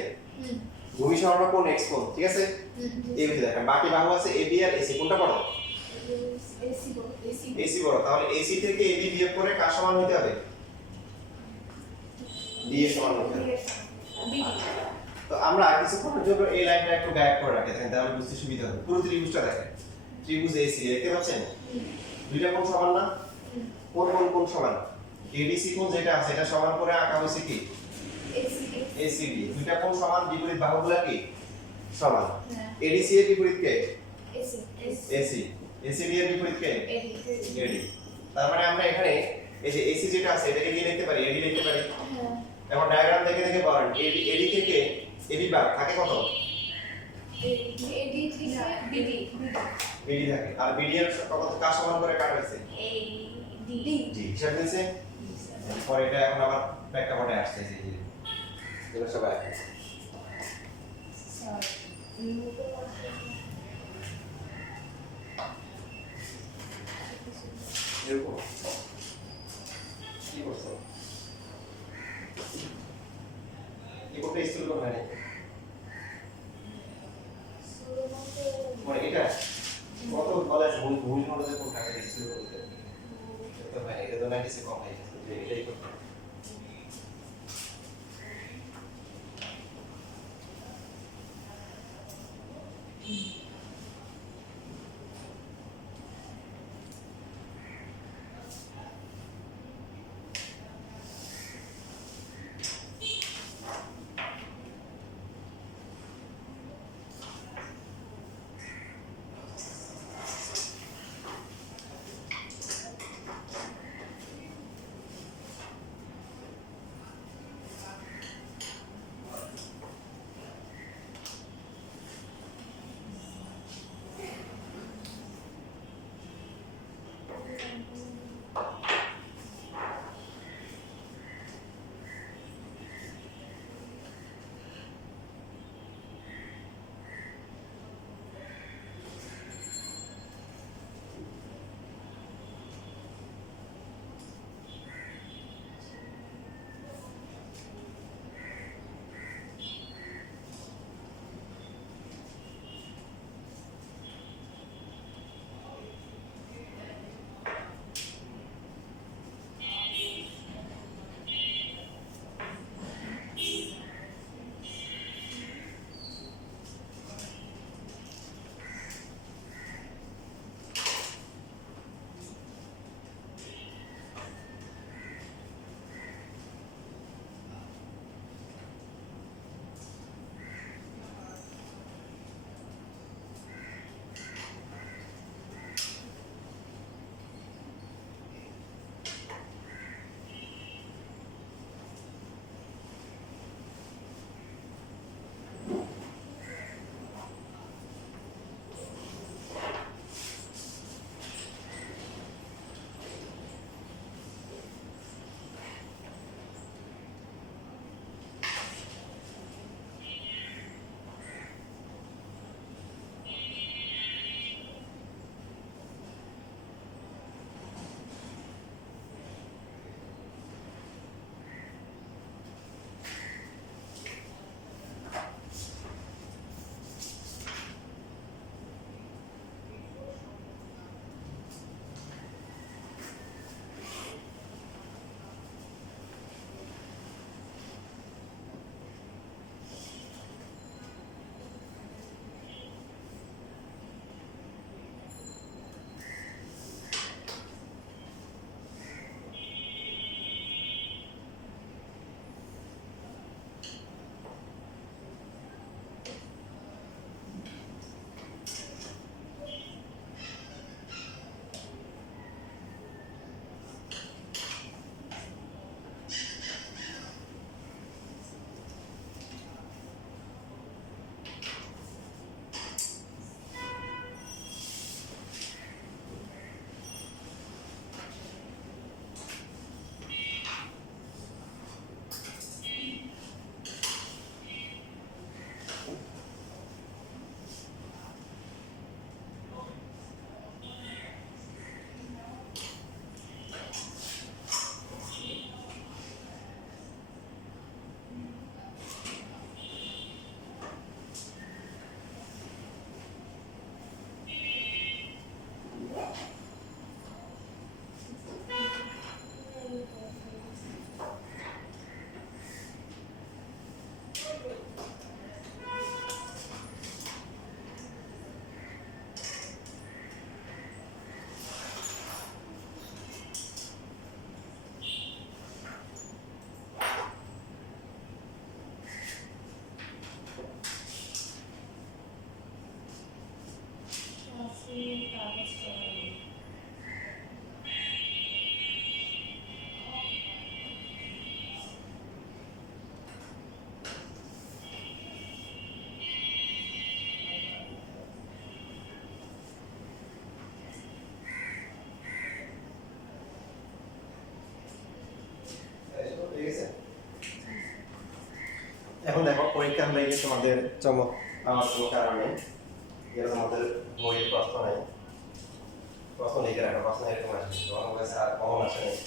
ভূমি সমান কোণ x কোণ ঠিক আছে এই বিধি দেখেন বাকি বাহু আছে এবি আর এসি কোনটা বড় এসি বড় তাহলে এসি থেকে এবি বিয়োগ করে কার সমান হতে হবে ডি এর সমান হতে হবে তো আমরা কিছুক্ষণের জন্য এই লাইনটা একটু গায়েব করে রাখি দেখেন তাহলে বুঝতে সুবিধা হবে পুরো ত্রিভুজটা দেখেন ত্রিভুজ এসি দেখতে পাচ্ছেন দুইটা কোণ সমান না কোণ সমান এডিসি কোণ যেটা আছে এটা সমান করে আঁকা হয়েছে কি এসিডি এসিডি দুইটা কোণ সমান বিপরীত বাহুগুলো কি সমান হ্যাঁ এডিসি এর বিপরীত কে এসি এসি এসিডি এর বিপরীত কে এডি এডি তার মানে আমরা এখানে এই যে এসি যেটা আছে এটাকে কি লিখতে পারি এডি লিখতে পারি হ্যাঁ এখন ডায়াগ্রাম দেখে দেখে বলেন এডি থেকে এবি বার থাকে কত এডি থেকে বিডি বিডি থাকে আর বিডি এর কত কাজ সমান করে কাটা হয়েছে এই ডি জি হিসাব দিয়েছে পরে এটা এখন আবার প্রেক্ষাপটে আসছে এই যে এগুলো সবাই এরকম কি করছো এই কোনটা স্কুল কোন হয় মানে এটা কত বলা আছে ভুল মনে কোন টাকা স্কুল করতে তো ভাই এটা তো 96 কম হয়ে গেছে যে এটাই করতে আমরা এই তোমাদের চমক আমার কোনো কারণ নেই, এটা তোমাদের বইয়ের প্রশ্ন নেই, প্রশ্ন লিখে রাখা, প্রশ্ন এরকম আসে আমার কাছে আর কমন আসে নেই।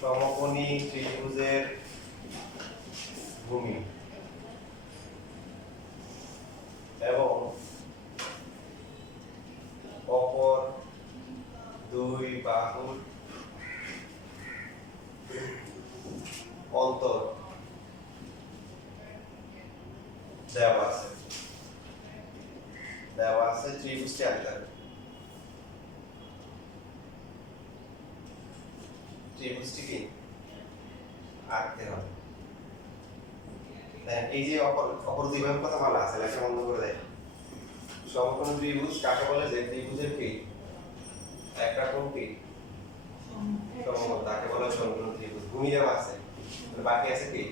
সমকোণী ত্রিভুজের ভূমি এবং অপর দুই বাহুর অন্তর দেওয়া আছে ত্রিভুজটি আঁকতে হবে। ত্রিভুজটি কি আঁকতে হবে। এই যে অপর দুই বাহুর কথা বলা আছে, লেখা বন্ধ করে দেয়। সমকোণী ত্রিভুজ কাকে বলে? যে ত্রিভুজের কি একটা কোণ কি সমকোণ, তাকে বলা হয় সমকোণী ত্রিভুজ। ভূমি দেওয়া আছে, বাকি আছে কি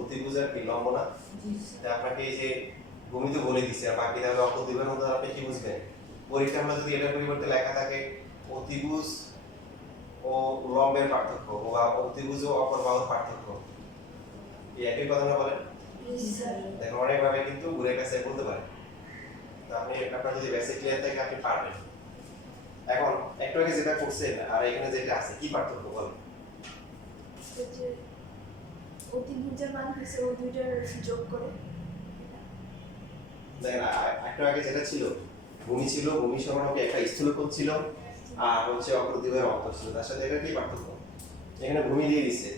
অতিভুজের কি লম্ব না? আপনাকে এই যে ভূমি তো বলে দিচ্ছে, আর বাকি তাহলে অপর দুই বাহুর মধ্যে আপনি কি বুঝবেন? পরীক্ষার মধ্যে যদি এটার পরিবর্তে লেখা থাকে অতিভুজ ও লম্বের পার্থক্য বা অতিভুজ ও অপর বাহুর পার্থক্য, এই একই কথা না বলেন? দেখো অনেকভাবে কিন্তু ঘুরে কাছে বলতে পারে। তো আপনি আপনার যদি বেসিক ক্লিয়ার থাকে আপনি পারবেন। এখন একটু আগে যেটা করছেন আর এখানে যেটা আছে কি পার্থক্য বলেন? যে অতিভুজের মান হচ্ছে ওই দুইটার যোগ করে। দেখেন একটু আগে যেটা ছিল ভূমি ছিল, ভূমি সমানকে একটা স্থূলকোণ ছিল আর হচ্ছে অপর দ্বিবাহুর অন্তর ছিল, তার সাথে এটা কি পার্থক্য? এখানে ভূমি দিয়ে দিচ্ছে,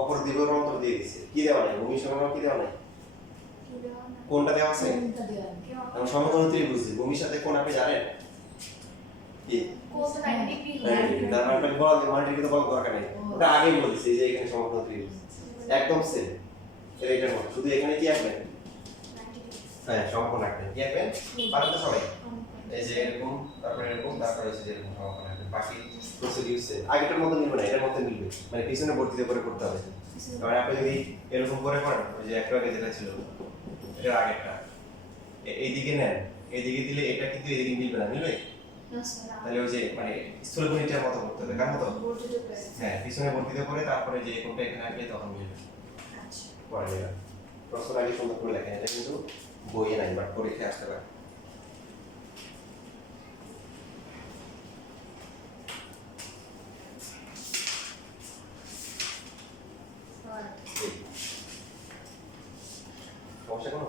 অপর দ্বিবাহুর অন্তর দিয়ে দিচ্ছে, কি দেওয়া নাই? ভূমি সমান কি দেওয়া নাই? কি দেওয়া না? কোনটা দেওয়া আছে? কেউ কারণ সমকোণী ত্রিভুজ ভূমির সাথে কোণ আপনি জানেন কি? কোণ 90 ডিগ্রি তার মানে আপনাকে বলা যে মাল্টি কিন্তু বলার দরকার নেই, ওটা আগেই বলে দিচ্ছে এই যে এখানে সমকোণী ত্রিভুজ একদম সেম এটার মতো, শুধু এখানে কি আঁকবেন? 90 ডিগ্রি। হ্যাঁ সমকোণ আঁকবেন, কি আঁকবেন? পারেন তো সবাই? এই যে এরকম, তারপরে এরকম, তারপরে হচ্ছে এরকম সমকোণ আঁকবেন। বাকি প্রসিডিউর সেম, আগেটার মতো মিলবে না, এটার মতো মিলবে, মানে পিছনে বর্ধিত করে করতে হবে। কারণ আপনি যদি এরকম করে করেন, ওই যে একটু আগে যেটা ছিল এটার আগেরটা এইদিকে নেন, এইদিকে দিলে এটা কিন্তু এদিকে মিলবে না, মিলবে? তাহলে ওই যে মানে স্থূলকোণীটার মতো করতে হবে, কার মতো? হ্যাঁ, পিছনে বর্ধিত করে তারপরে যে কোণটা এখানে আসবে তখন মিলবে। আচ্ছা। পরে নিলাম প্রশ্ন আগে সুন্দর করে লেখেন, এটা কিন্তু বইয়ে নাই বাট পরীক্ষায় আসতে পারে। সমস্যা কোনো?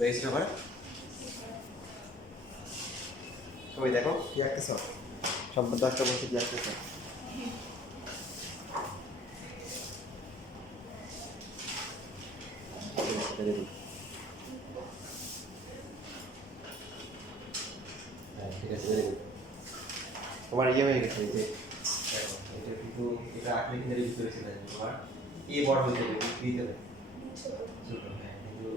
হয়েছে সবার? সবাই দেখো কি আঁকতেছ? সম্পদ একটা বলছে কি আঁকতেছ? Very good. হ্যাঁ, ঠিক আছে, very good. তোমার ইয়ে হয়ে গেছে এই যে দেখো, এটা কিন্তু এটা আঁকলে কিন্তু এর ভিতরে চলে যাবে তোমার এ বড় হতে হবে বি দিতে হবে ছোট ছোট হ্যাঁ কিন্তু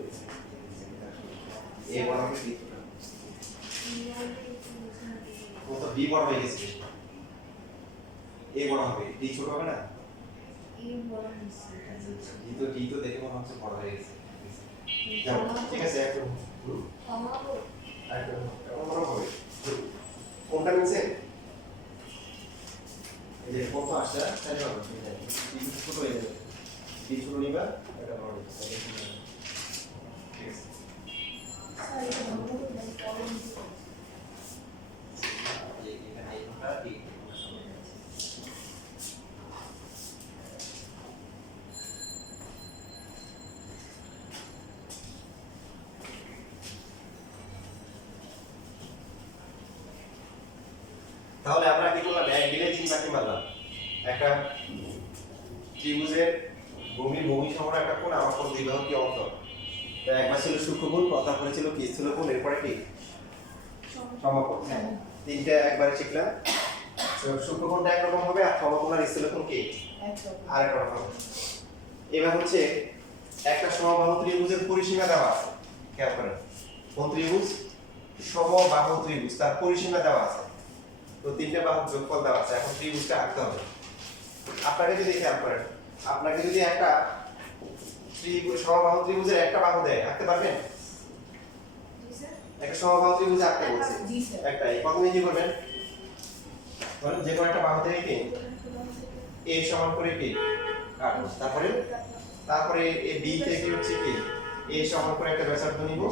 এ বড় হবে বি ছোট ও তো বি বড় হয়ে গেছে এ বড় হবে ডি ছোট হবে না এই বড় হচ্ছে ডি তো দেখে মনে হচ্ছে বড় হয়ে গেছে যাও, ঠিক আছে একদম কমাবো একদম এখন বড় হবে কোনটা নিচে এই যে কত আসছে তাই হবে ডি ছোট হয়ে যাবে ডি ছোট নিবা এটা বড় হবে ঠিক আছে স্যার এটা বন্ধ করে দেন প্রবলেম এখানে এই কোনটা এই কোনটা সমান আছে তাহলে আমরা কি করলাম এক দিলে তিন বাকি মারলাম একটা ত্রিভুজের ভূমি সমান একটা কোণ আমার কোণ দুই বাহু কি অন্তর তাই একবার ছিল সূক্ষ্মকোণ তারপরে ছিল কি স্থূলকোণ এরপরে কি সমকোণ হ্যাঁ তিনটা একবারে শিখলাম সূক্ষ্মকোণটা একরকম হবে আর সমকোণ আর স্থূলকোণ কি আরেক রকম হবে এবার হচ্ছে একটা সমবাহু ত্রিভুজের পরিসীমা দেওয়া আছে খেয়াল করেন কোন ত্রিভুজ সমবাহু ত্রিভুজ তার পরিসীমা দেওয়া আছে তো তিনটা বাহুর যোগফল দেওয়া আছে এখন ত্রিভুজটা আঁকতে হবে আপনাকে যদি খেয়াল করেন আপনাকে যদি একটা ত্রিভুজ সমবাহু ত্রিভুজের একটা বাহু দেয় আঁকতে পারবেন জি স্যার একটা সমবাহু ত্রিভুজ আঁকতে বলছে জি স্যার একটাই প্রথমে কি করবেন ধরেন যে কোনো একটা বাহু থেকে কি a সমান করে কি কাটবো তারপরে এই b থেকে হচ্ছে কি a সমান করে একটা ব্যাসার্ধ নিব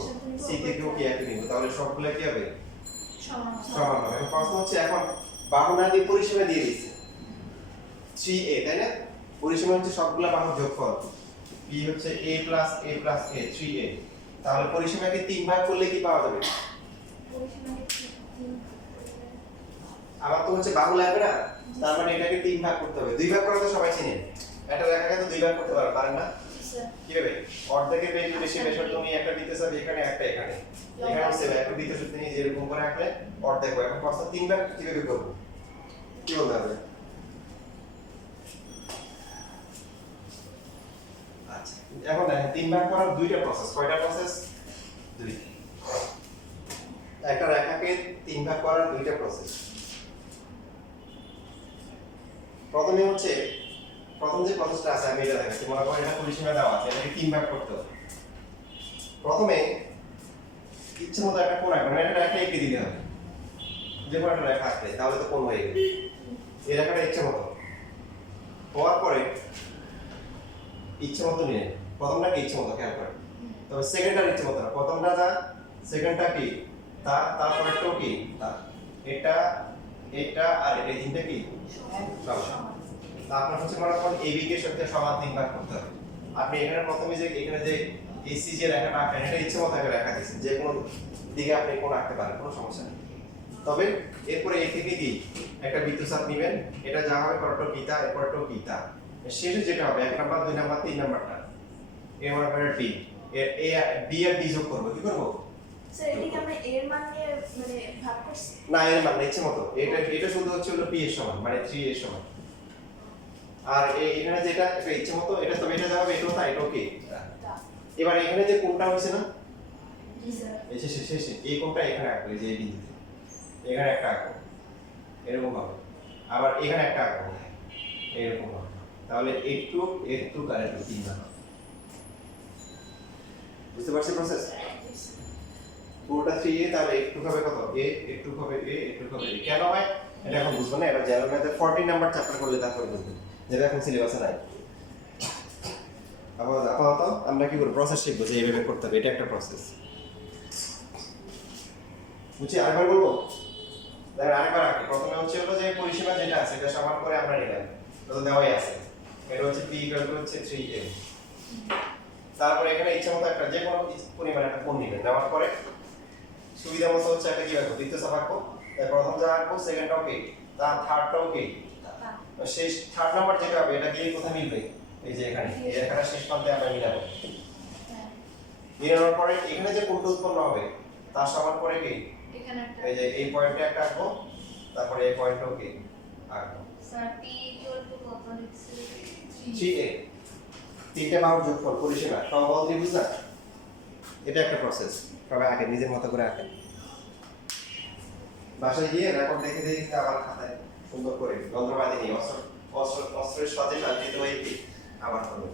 c থেকেও কি একই নিব তাহলে সবগুলা কি হবে সমান হবে এখন প্রশ্ন হচ্ছে এখন বাহু না দিয়ে পরিসীমা দিয়ে দিয়েছে 3a তাই না পরিসীমা হচ্ছে সবগুলা বাহুর যোগফল b হচ্ছে a a 3a তাহলে পরিসীমাকে তিন ভাগ করলে কি পাওয়া যাবে আবার তো হচ্ছে বাহু লাগবে না তার মানে এটাকে তিন ভাগ করতে হবে দুই ভাগ করা তো সবাই চিনেন একটা রেখাকে তো দুই ভাগ করতে পারেন না কিভাবে অর্ধেকের বেশি ব্যাসার্ধ নিয়ে একটা বৃত্ত হবে এখানে একটা এখানে এখানে হচ্ছে একটা বৃত্ত সূত্র নিয়ে যেরকম করে আঁকলে অর্ধেক হয় এখন প্রশ্ন তিন ভাগ কিভাবে করব কি বলতে হবে আচ্ছা এখন দেখেন তিন ভাগ করার দুইটা প্রসেস কয়টা প্রসেস দুই একটা রেখাকে তিন ভাগ করার দুইটা প্রসেস প্রথমে হচ্ছে প্রথম যে প্রসেসটা আছে আমি এটা দেখাচ্ছি মনে করেন এটা পরিসীমা দেওয়া আছে এটাকে তিন ভাগ করতে হবে প্রথমে ইচ্ছে মতো একটা কোণ আঁকবেন এটা রেখা এঁকে দিতে হবে যে কোনো একটা রেখা আঁকলে তাহলে তো কোণ হয়ে গেল এই রেখাটা ইচ্ছে মতো হওয়ার পরে ইচ্ছে মতো নিয়ে প্রথমটাকে ইচ্ছে মতো খেয়াল করেন তবে সেকেন্ডটার ইচ্ছে মতো না প্রথমটা যা সেকেন্ডটা কি তা তারপরেরটাও কি তা এটা এটা আর এই তিনটা কি সমান আপনার হচ্ছে মনে করেন এবি কে সাথে সমান তিন ভাগ করতে হবে আপনি এখানে প্রথমে যে এখানে যে এসি যে রেখাটা আঁকেন এটা ইচ্ছে মতো একটা রেখা দিয়েছেন যে কোনো দিকে আপনি কোণ আঁকতে পারেন কোনো সমস্যা নেই তবে এরপরে এ থেকে কি একটা বৃত্তচাপ নেবেন এটা যা হবে পরটো গীতা এরপরটো গীতা শেষে যেটা হবে 1 নাম্বার 2 নাম্বার 3 নাম্বারটা এর মানে ডি এর এ বি আর ডি যোগ করব কি করব স্যার এটিকে আমরা এর মান নিয়ে মানে ভাগ করছি না এর মান ইচ্ছে মতো এটা শুধু হচ্ছে হলো পি এর সমান মানে 3 এর সমান আর এখানে যেটা এটা ইচ্ছে মতো এটা তবে এটা যাবে এটাও তাই এটাও কি এবার এখানে যে কোণটা হইছে না জি স্যার এই শেষে এই কোণটা এখানে আঁকবে যে এই বিন্দুতে এখানে একটা আঁকবো এরকম হবে আবার এখানে একটা আঁকবো এরকম হবে তাহলে একটু আর একটু তিন ভাগ হবে বুঝতে পারছেন প্রসেস পুরোটা 3a তাহলে একটু হবে কত a একটু হবে a একটু হবে a কেন হয় এটা এখন বুঝবো না এটা জেনারেল ম্যাথে 14 নাম্বার চ্যাপ্টার করলে তারপর বুঝবেন যেটা এখন সিলেবাসে নাই আপাতত আমরা কি করব প্রসেস শিখবো যে এইভাবে করতে হবে এটা একটা প্রসেস বুঝছি আরেকবার বলবো দেখেন আরেকবার আঁকি প্রথমে হচ্ছে হলো যে পরিসীমা যেটা আছে এটা সমান করে আমরা নিলাম তো দেওয়াই আছে এটা হচ্ছে p হচ্ছে 3a তারপরে এখানে ইচ্ছা মতো একটা যে কোনো পরিমাণে একটা কোণ নেবেন, নেওয়ার পরে সুবিধা মতো হচ্ছে একটা কি রাখবো, বৃত্ত চাপ আঁকবো। প্রথম যা আঁকবো সেকেন্ডটাও কে, তার থার্ডটাও কে, শেষ থার্ড নাম্বার যেটা হবে এটা গিয়ে কোথায় মিলবে, এই যে এখানে এই রেখাটা শেষ প্রান্তে আমরা মিলাবো। মিলানোর পরে এখানে যে কোণটা উৎপন্ন হবে তার সমান করে কি এখানে একটা এই যে এই পয়েন্টে একটা আঁকবো, তারপরে এই পয়েন্টটাও কি আঁকবো। স্যার টি ইকুয়াল টু কত লিখছি? 3a তিনটে বাহুর যোগফল পরিসীমা সমবাহু ত্রিভুজ না, এটা একটা প্রসেস। সবাই আঁকেন নিজের মতো করে আঁকেন, বাসায় গিয়ে রেকর্ড দেখে দেখে আবার খাতায় সুন্দর করে যন্ত্রপাতি নিয়ে অস্ত্রের সাথে সাজিয়ে দেওয়া এই আবার করবেন।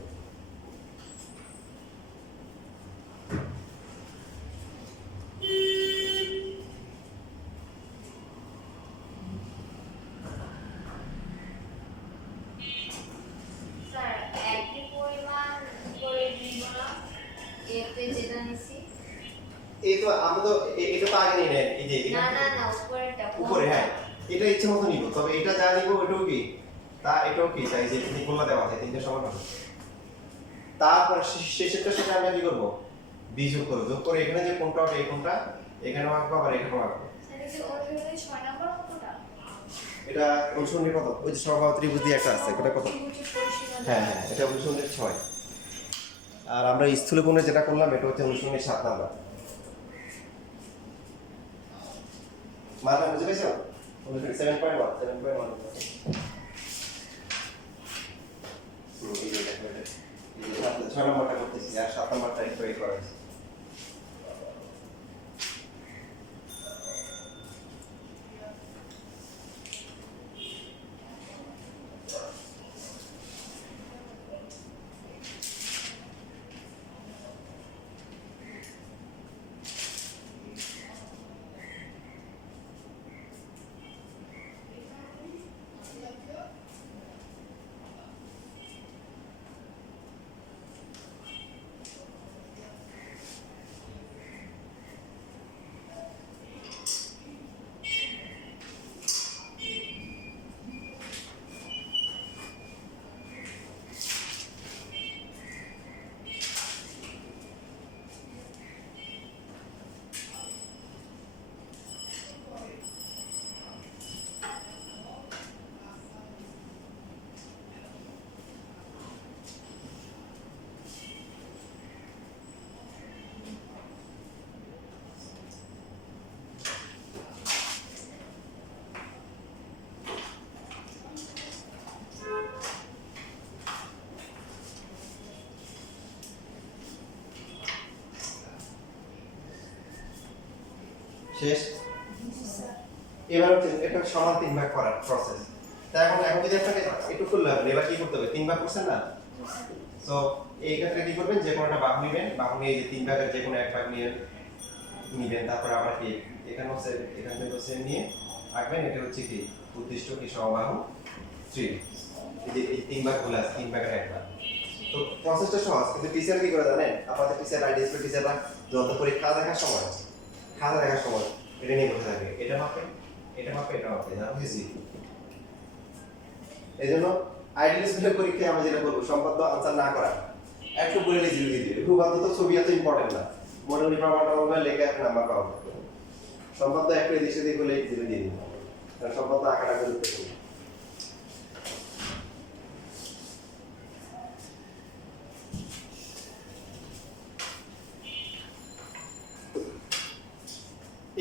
স্যার একই পরিমাণ করে দিব না এতে যেটা নিছি? এই তো আমি তো এটা তো আগে নিয়ে নেন, এই যে না না না উপরেরটা উপরে, হ্যাঁ এটা ইচ্ছে মতো নিব, তবে এটা যা নিব ওটাও কি তা এটাও কি তাই যে ত্রিকোণা দেওয়া আছে তিনটে সমান হবে। তারপর শেষেরটার সাথে আমরা কি করব, বিযোগ করব, যোগ করে এখানে যে কোণটা হবে এই কোণটা এখানেও আঁকবো আবার এখানেও আঁকবো। এটা কি অনুসরণে 6 নাম্বার অঙ্কটা? এটা অনুসরণের কত, ওই যে সমবাহু ত্রিভুজ দিয়ে একটা আছে ওটা কত, ত্রিভুজের পরিসীমা হ্যাঁ হ্যাঁ এটা অনুসরণের 6। আর আমরা স্থূল কোণে যেটা করলাম এটা হচ্ছে অনুসরণের 7 নাম্বার। মানে বুঝে গেছো, অনুসরণ 7.1 7.1 এই যে দেখো এটা এই যে 6 নাম্বারটা করতেছি আর 7 নাম্বারটা একটু এই করা হয়েছে। শেষ। এবার হচ্ছে এটা সমান 3 ভাগ করার প্রসেস। তাই এখন যদি আপনাকে একটু করলে হবে, এবার কি করতে হবে, 3 ভাগ করছেন না, তো এই ক্ষেত্রে কি করবেন, যে কোনো একটা বাহু নেবেন, বাহু নিয়ে যে 3 ভাগের যে কোনো এক ভাগ নিয়ে নিবেন, তারপর আবার কি এখানে হচ্ছে এখান থেকে হচ্ছে নিয়ে আঁকবেন, এটা হচ্ছে কি উদ্দিষ্ট কি সমবাহু ত্রিভুজ। এই যে এই 3 ভাগ গুলো আছে, 3 ভাগের এক ভাগ। তো প্রসেসটা সহজ, কিন্তু টিচার কি করে জানেন, আপনাদের টিচার আইডিয়াস টিচাররা যত পরীক্ষা দেখার সময় খাতা দেখার সময় এটা নিয়ে বসে থাকে, এটা মাপে এটা মাপে এটা মাপে, জানো বুঝি। এই জন্য আইডিয়াস পরীক্ষায় আমরা যেটা করবো, সম্পাদ্য আনসার না করা, একটু বলে জিরো দিয়ে দিবে। ভূপাদ্য তো ছবি এত ইম্পর্টেন্ট না, মোটামুটি প্রমাণটা হবে লেখা একটা নাম্বার পাবো। সম্পাদ্য একটু এদিক সেদিক হলে জিরো দিয়ে দিবে, কারণ সম্পাদ্য আঁকাটা গুরুত্বপূর্ণ।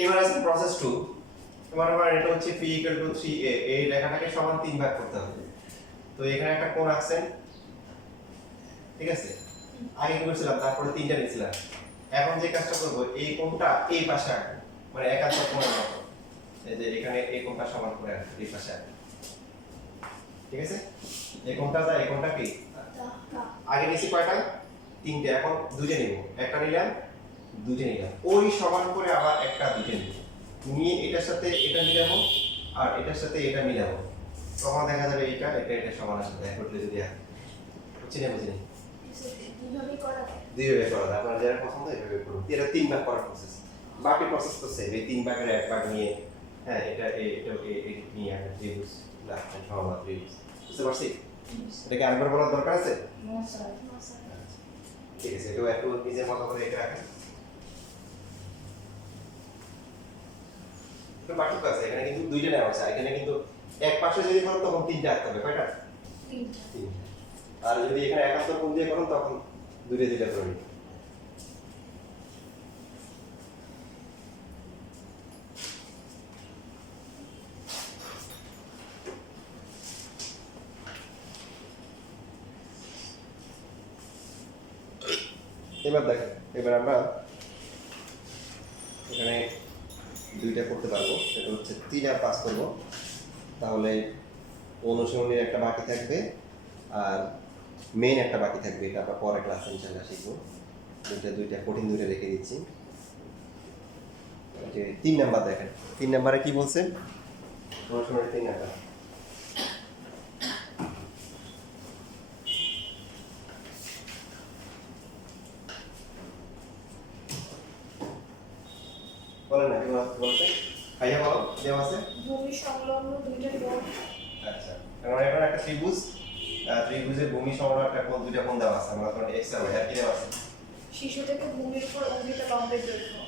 এবার আছে প্রসেস 2। তোমার আবার এটা হচ্ছে p = 3a, এই লেখাটাকে সমান 3 ভাগ করতে হবে। তো এখানে একটা কোণ আঁকছেন, ঠিক আছে, আগে কি করেছিলাম, তারপরে 3টা নিয়েছিলাম। এখন যে কাজটা করব, এই কোণটা এই পাশে আঁকবো, মানে একান্তর কোণের মতো, এই যে এখানে এই কোণটা সমান করে আঁকবো এই পাশে আঁকবো, ঠিক আছে। এই কোণটা যা, এই কোণটা কি আগে নিয়েছি কয়টা, 3টে, এখন 2টে নিব, একটা নিলাম 2টে নিলাম, ওই সমান করে আবার একটা 2টে নিব, নিয়ে এটার সাথে এটা মিলাবো আর এটার সাথে এটা মিলাবো, তখন দেখা যাবে এটা এটা এটা সমান আসবে। এক করলে যদি বুঝছি না, বুঝিনি, দুইভাবেই করা যায়। দুইভাবে করা যায়, আপনার যেটা পছন্দ এইভাবে করুন। এটা 3 ভাগ করার প্রসেস, বাকি প্রসেস তো সেম, এই 3 ভাগের এক ভাগ নিয়ে, হ্যাঁ এটা এটা নিয়ে একটা ত্রিভুজ লাগবে, সমবাহু ত্রিভুজ। বুঝতে পারছি? এটাকে আরেকবার বলার দরকার আছে? No sir. ঠিক আছে, এটা একটু নিজের মতো করে রেখে রাখেন। একটু পার্থক্য আছে, এখানে কিন্তু দুইটা নেওয়া আছে, এখানে কিন্তু এক পাশে যদি করেন তখন তিনটা আঁকতে হবে। কয়টা? তিনটা। তিনটা। আর যদি এখানে একাত্তর কোণ দিয়ে করেন তখন দুইটা দুইটা করে নিন। এবার দেখেন, এবার আমরা এখানে দুইটা করতে পারবো, সেটা হচ্ছে 3 আর 5 করবো। তাহলে অনুশীলনীর একটা বাকি থাকবে আর মেইন একটা বাকি থাকবে, এটা আমরা পরে ক্লাসে ইনশাআল্লাহ শিখবো। দুইটা কঠিন দুইটা রেখে দিচ্ছি। যে 3 নাম্বার দেখেন, 3 নাম্বারে কি বলছে? অনুশীলনীর 3 নাম্বার বলেন না, কি বলছে? ভাইয়া বলো, দেওয়া আছে। ভূমি সংলগ্ন দুইটা কোণ আচ্ছা, কারণ এখন একটা ত্রিভুজ, ত্রিভুজের ভূমি সংলগ্ন একটা কোণ, দুইটা কোণ দেওয়া আছে। আমরা তখন এক্স আর ওয়াই আর কি দেওয়া আছে? শিশু থেকে ভূমির উপর অঙ্কিত লম্বের দৈর্ঘ্য।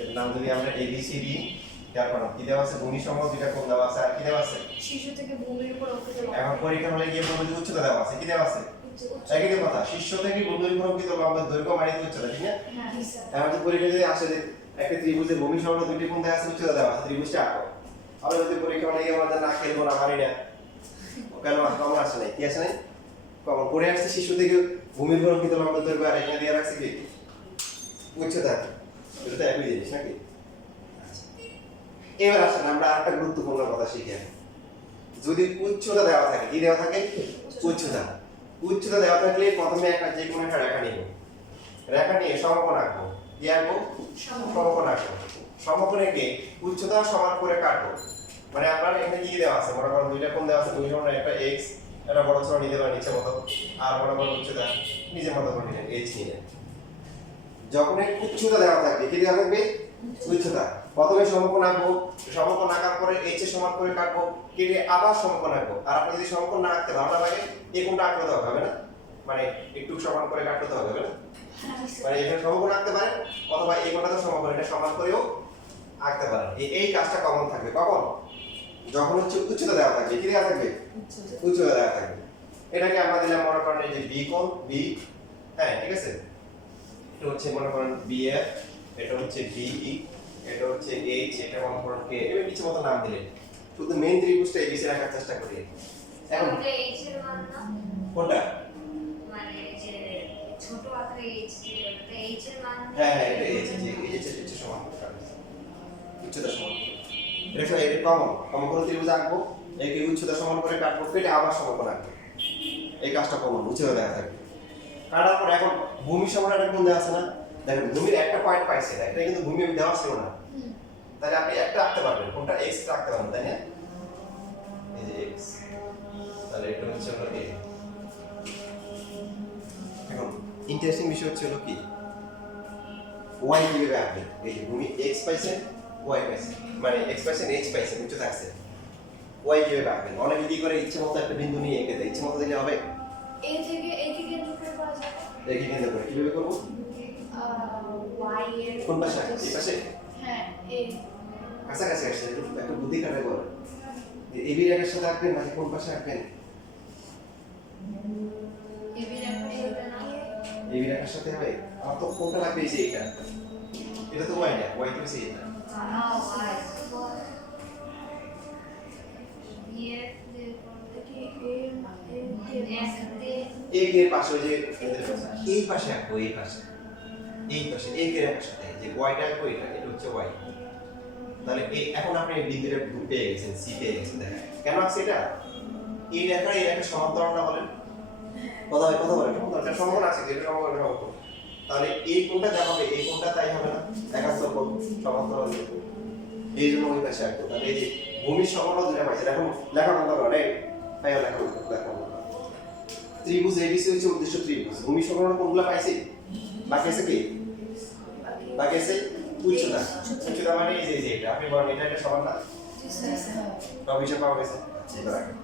এর নাম যদি আমরা এবিসিডি খেয়াল করো, কি দেওয়া আছে? ভূমি সংলগ্ন দুইটা কোণ দেওয়া আছে, আর কি দেওয়া আছে? শিশু থেকে ভূমির উপর অঙ্কিত এখন লম্বের পরীক্ষা হলে গিয়ে বলবো যে উচ্চতা দেওয়া আছে, কি দেওয়া আছে? একই কথা, শীর্ষ থেকে ভূমির উপর অঙ্কিত লম্বের দৈর্ঘ্য মানে কি উচ্চতা, ঠিক না? হ্যাঁ স্যার। এখন যে পরীক্ষা যদি আসে যে একটা ত্রিভুজের ভূমি সংলগ্ন দুইটি কোণ দেওয়া আছে, উচ্চতা দেওয়া আছে, ত্রিভুজটা আঁকো। আমরা যদি পরীক্ষা হলে গিয়ে আমাদের না খেলবো না, মারি না, কেন কমন আসে নাই? কি আসে নাই? কমন পড়ে আসছে শিশু থেকে ভূমির উপর অঙ্কিত লম্বের দৈর্ঘ্য, আর এখানে দিয়ে রাখছে কি উচ্চতা। এটা তো একই জিনিস নাকি? এবার আসেন আমরা আরেকটা গুরুত্বপূর্ণ কথা শিখি। যদি উচ্চতা দেওয়া থাকে, কি দেওয়া থাকে? উচ্চতা। উচ্চতা দেওয়া থাকলে প্রথমে একটা যে কোনো একটা রেখা নিব, রেখা নিয়ে সমকোণ আঁকবো। কি আঁকবো? সমকোণ আঁকবো। সমকোণ এঁকে উচ্চতা সমান করে কাটবো। মানে আপনার এখানে কি দেওয়া আছে? মনে করেন দুইটা কোণ দেওয়া আছে, দুই সমান একটা x, একটা বড় ছোট নিতে পারেন ইচ্ছে মতো, আর মনে করেন উচ্চতা নিজের মতো করে নিলেন, h নিলেন। যখন এই উচ্চতা দেওয়া থাকবে, কি দেওয়া থাকবে? উচ্চতা। প্রথমে সমকোণ আঁকবো, সমকোণ আঁকার পরে h এর সমান করে কাটবো, কেটে আবার সমকোণ আঁকবো। আর আপনি যদি সমকোণ না আঁকতে ভালো লাগে, এই কোণটা আঁকতে হবে না, মানে একটু সমান করে কাটতে হবে না, মানে এখানে সমকোণ আঁকতে পারেন, অথবা এই কোণটা তো সমকোণ, এটা সমান করেও আঁকতে পারেন। এই কাজটা কমন থাকবে কখন? যখন হচ্ছে উচ্চতা দেওয়া থাকবে। কি দেওয়া থাকবে? উচ্চতা দেওয়া থাকবে। এটাকে আমরা দিলাম মনে করেন এই যে বি কোণ, বি, হ্যাঁ ঠিক আছে। এটা হচ্ছে মনে করেন বি এফ, এটা হচ্ছে বি ই, এটা হচ্ছে এইচ, এটা মনে করেন কে, এবার কিছু মতো নাম দিলেন। শুধু মেইন ত্রিভুজটা এবিসি রাখার চেষ্টা করি। এখন ওটা এইচ এর মান না, কোনটা? মানে যে ছোট আকারে এইচ, ওটা এইচ এর মান না? হ্যাঁ হ্যাঁ, এটা এইচ, যে এইচ এর সমান করে কাটবে, উচ্চতা সমান করে। এটা কমন করে ত্রিভুজ আঁকবো, একে উচ্চতা সমান করে কাটবো, কেটে আবার সমান করে আঁকবো। এই কাজটা কমন, উচ্চতা দেওয়া থাকবে। কাটার পর এখন ভূমি সমান একটা কোণ দেওয়া আছে না? দেখেন ভূমির একটা পয়েন্ট পাইছে, এটা কিন্তু ভূমি দেওয়া ছিল না, তাহলে আপনি একটা আঁকতে পারবেন, কোনটা? এক্স টা আঁকতে পারবেন, তাই না? এই যে এক্স, তাহলে এটা হচ্ছে হলো এ। এখন ইন্টারেস্টিং বিষয় হচ্ছে হলো কি, ওয়াই কিভাবে আঁকবেন? এই যে ভূমি এক্স পাইছেন, ওয়াই পাইছেন, মানে এক্স পাইছেন, এইচ পাইছেন, উচ্চতা আছে, ওয়াই কিভাবে আঁকবেন? অনেকে কি করে ইচ্ছে মতো একটা বিন্দু নিয়ে এঁকে দেয়, ইচ্ছে মতো দিলে হবে? এ থেকে এ কে কেন্দ্র করে করা যাবে। এঁকে কেন্দ্র করে কিভাবে করবো? ওয়াই এর কোন পাশে? এই পাশে? হ্যাঁ এ কাছাকাছি আসছে, একটু বুদ্ধি খাটাই করে এবি রেখার সাথে আঁকবেন নাকি কোন পাশে আঁকবেন? এবি রেখার সাথে না, এবি রেখার সাথে হবে। আমার তো কোনটা লাগবে? এই যে এটা, এটা তো ওয়াই না, ওয়াই তো হচ্ছে এটা। ওয়াই বিএফ যে কি এ এস তে এক এর পাশে ওই যে এই পাশে আঁকবো, এই পাশে, এই পাশে এক এর রেখার সাথে যে ওয়াইটা আঁকবো, এটা হচ্ছে ওয়াই। তাহলে এখন আপনি বিন্দুটা পেয়ে গেছেন, সি পেয়ে গেছেন। দেখেন কেন আছে এটা? এই রেখা এই রেখা সমান্তরাল না বলেন? কথা বলেন, এটা সমান আছে, এটা সমান সমকোণ। তাহলে এই কোণটা যা হবে, এই কোণটা তাই হবে না, একান্তর কোণ সমান্তরাল। এই জন্য ওই পাশে আঁকবো। তাহলে এই যে ভূমির সমকোণ দুটো পাইছে, এখন লেখা বন্ধ করে, তাই লেখা বন্ধ করে। ত্রিভুজ এবিসি হচ্ছে উদ্দেশ্য ত্রিভুজ, ভূমি সমকোণ কোণগুলো পাইছি, বাকি আছে কি? বাকি আছে উচ্চতা। উচ্চতা মানে এই যে এটা, আপনি বলেন এটা একটা সমান না? সব হিসাব পাওয়া গেছে। এবার আঁকেন।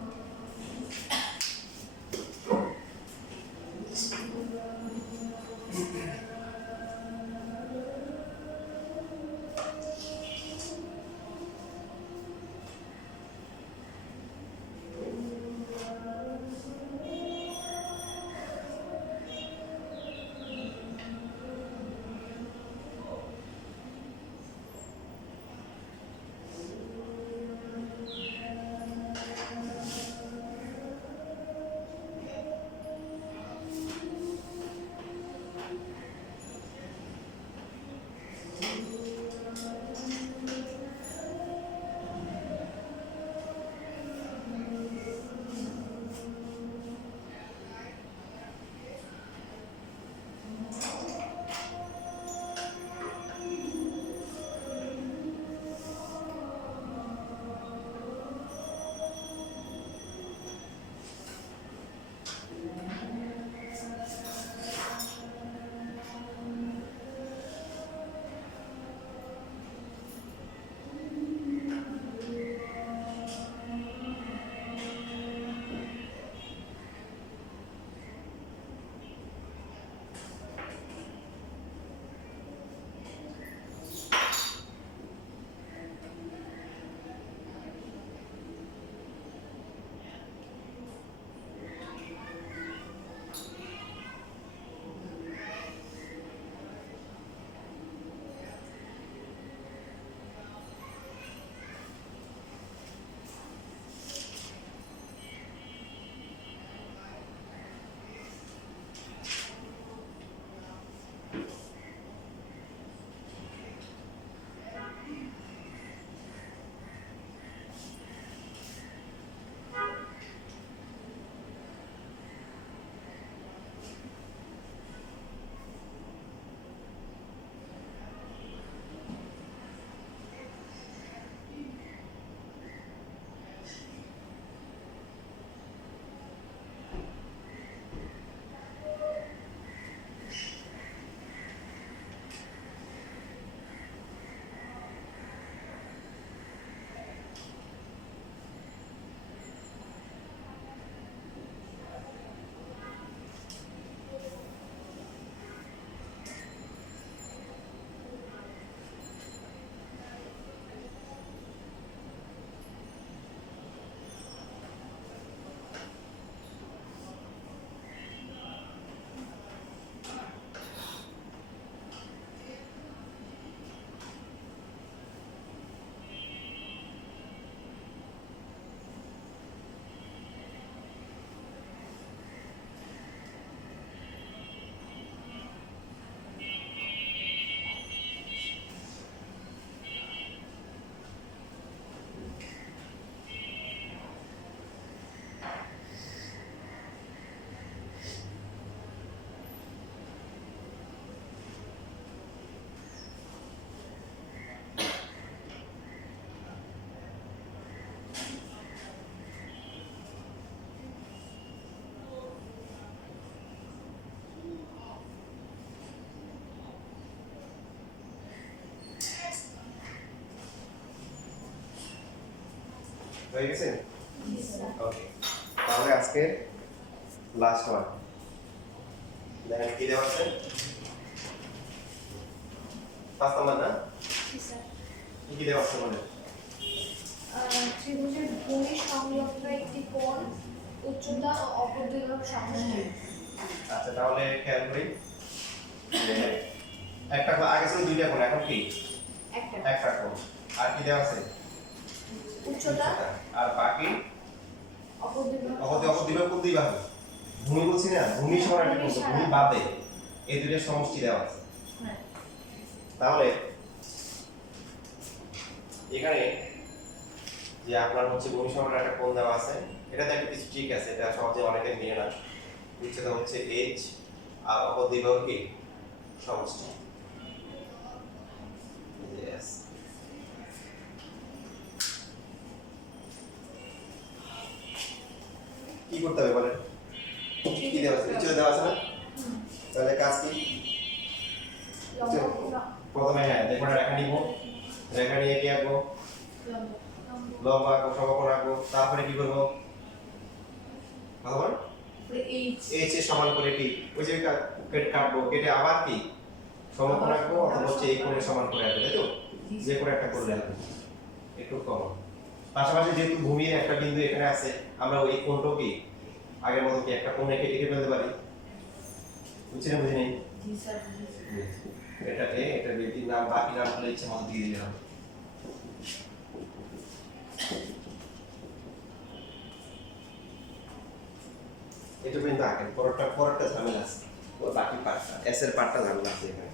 হয়ে গেছে? জি স্যার ওকে, তাহলে আজকে লাস্ট ওয়ান দেখেন কি দেওয়া আছে 5 নাম্বার না জি স্যার কি দেওয়া আছে বলে ত্রিভুজের ভূমি সংলগ্ন একটি কোণ উচ্চতা ও অপর দুই ভাগ সমষ্টি আচ্ছা তাহলে খেয়াল করি যে একটা আগে ছিল দুইটা কোণ এখন কি একটা একটা কোণ আর কি দেওয়া আছে উচ্চতা আর বাকি অপর দুই ভাগ অপর দিবে কোন দুই ভাগে ভূমি বলছি না ভূমি সমান একটা কোণ ভূমি বাদে এই দুইটার সমষ্টি দেওয়া আছে হ্যাঁ তাহলে এখানে যে আপনার হচ্ছে ভূমি সমান একটা কোণ দেওয়া আছে এটাতে একটা কিছু ট্রিক আছে এটা সহজে অনেকে নিয়ে না উচ্চতা হচ্ছে h আর অপর দুই ভাগ কি সমষ্টি yes কি করতে হবে বলেন কি দেওয়া আছে উচ্চতা দেওয়া আছে না তাহলে কাজ কি প্রথমে হ্যাঁ দেখুন রেখা নিব রেখা নিয়ে কি আঁকবো লম্বা আঁকবো সমকোণ আঁকবো তারপরে কি করবো ভালো বল এইচ h এর সমান করে কি ওই যে কাটবো কেটে আবার কি সমকোণ আঁকবো অথবা হচ্ছে এই কোণের সমান করে আঁকবো তাই তো যে কোনো একটা করলে হবে একটু কম পাশাপাশি যেহেতু ভূমির একটা বিন্দু এখানে আছে আমরা ওই কোণটাও কি আগের মতো কি একটা কোণ এঁকে এঁকে ফেলতে পারি বুঝছেন বুঝি নেই জি স্যার এটা এ এটা ব্যক্তির নাম বাকি নামগুলো ইচ্ছে মতো দিয়ে দিলাম এটা কিন্তু আগে পরটা ঝামেলা আছে ও বাকি পার্টটা এস এর পার্টটা ঝামেলা আছে এখানে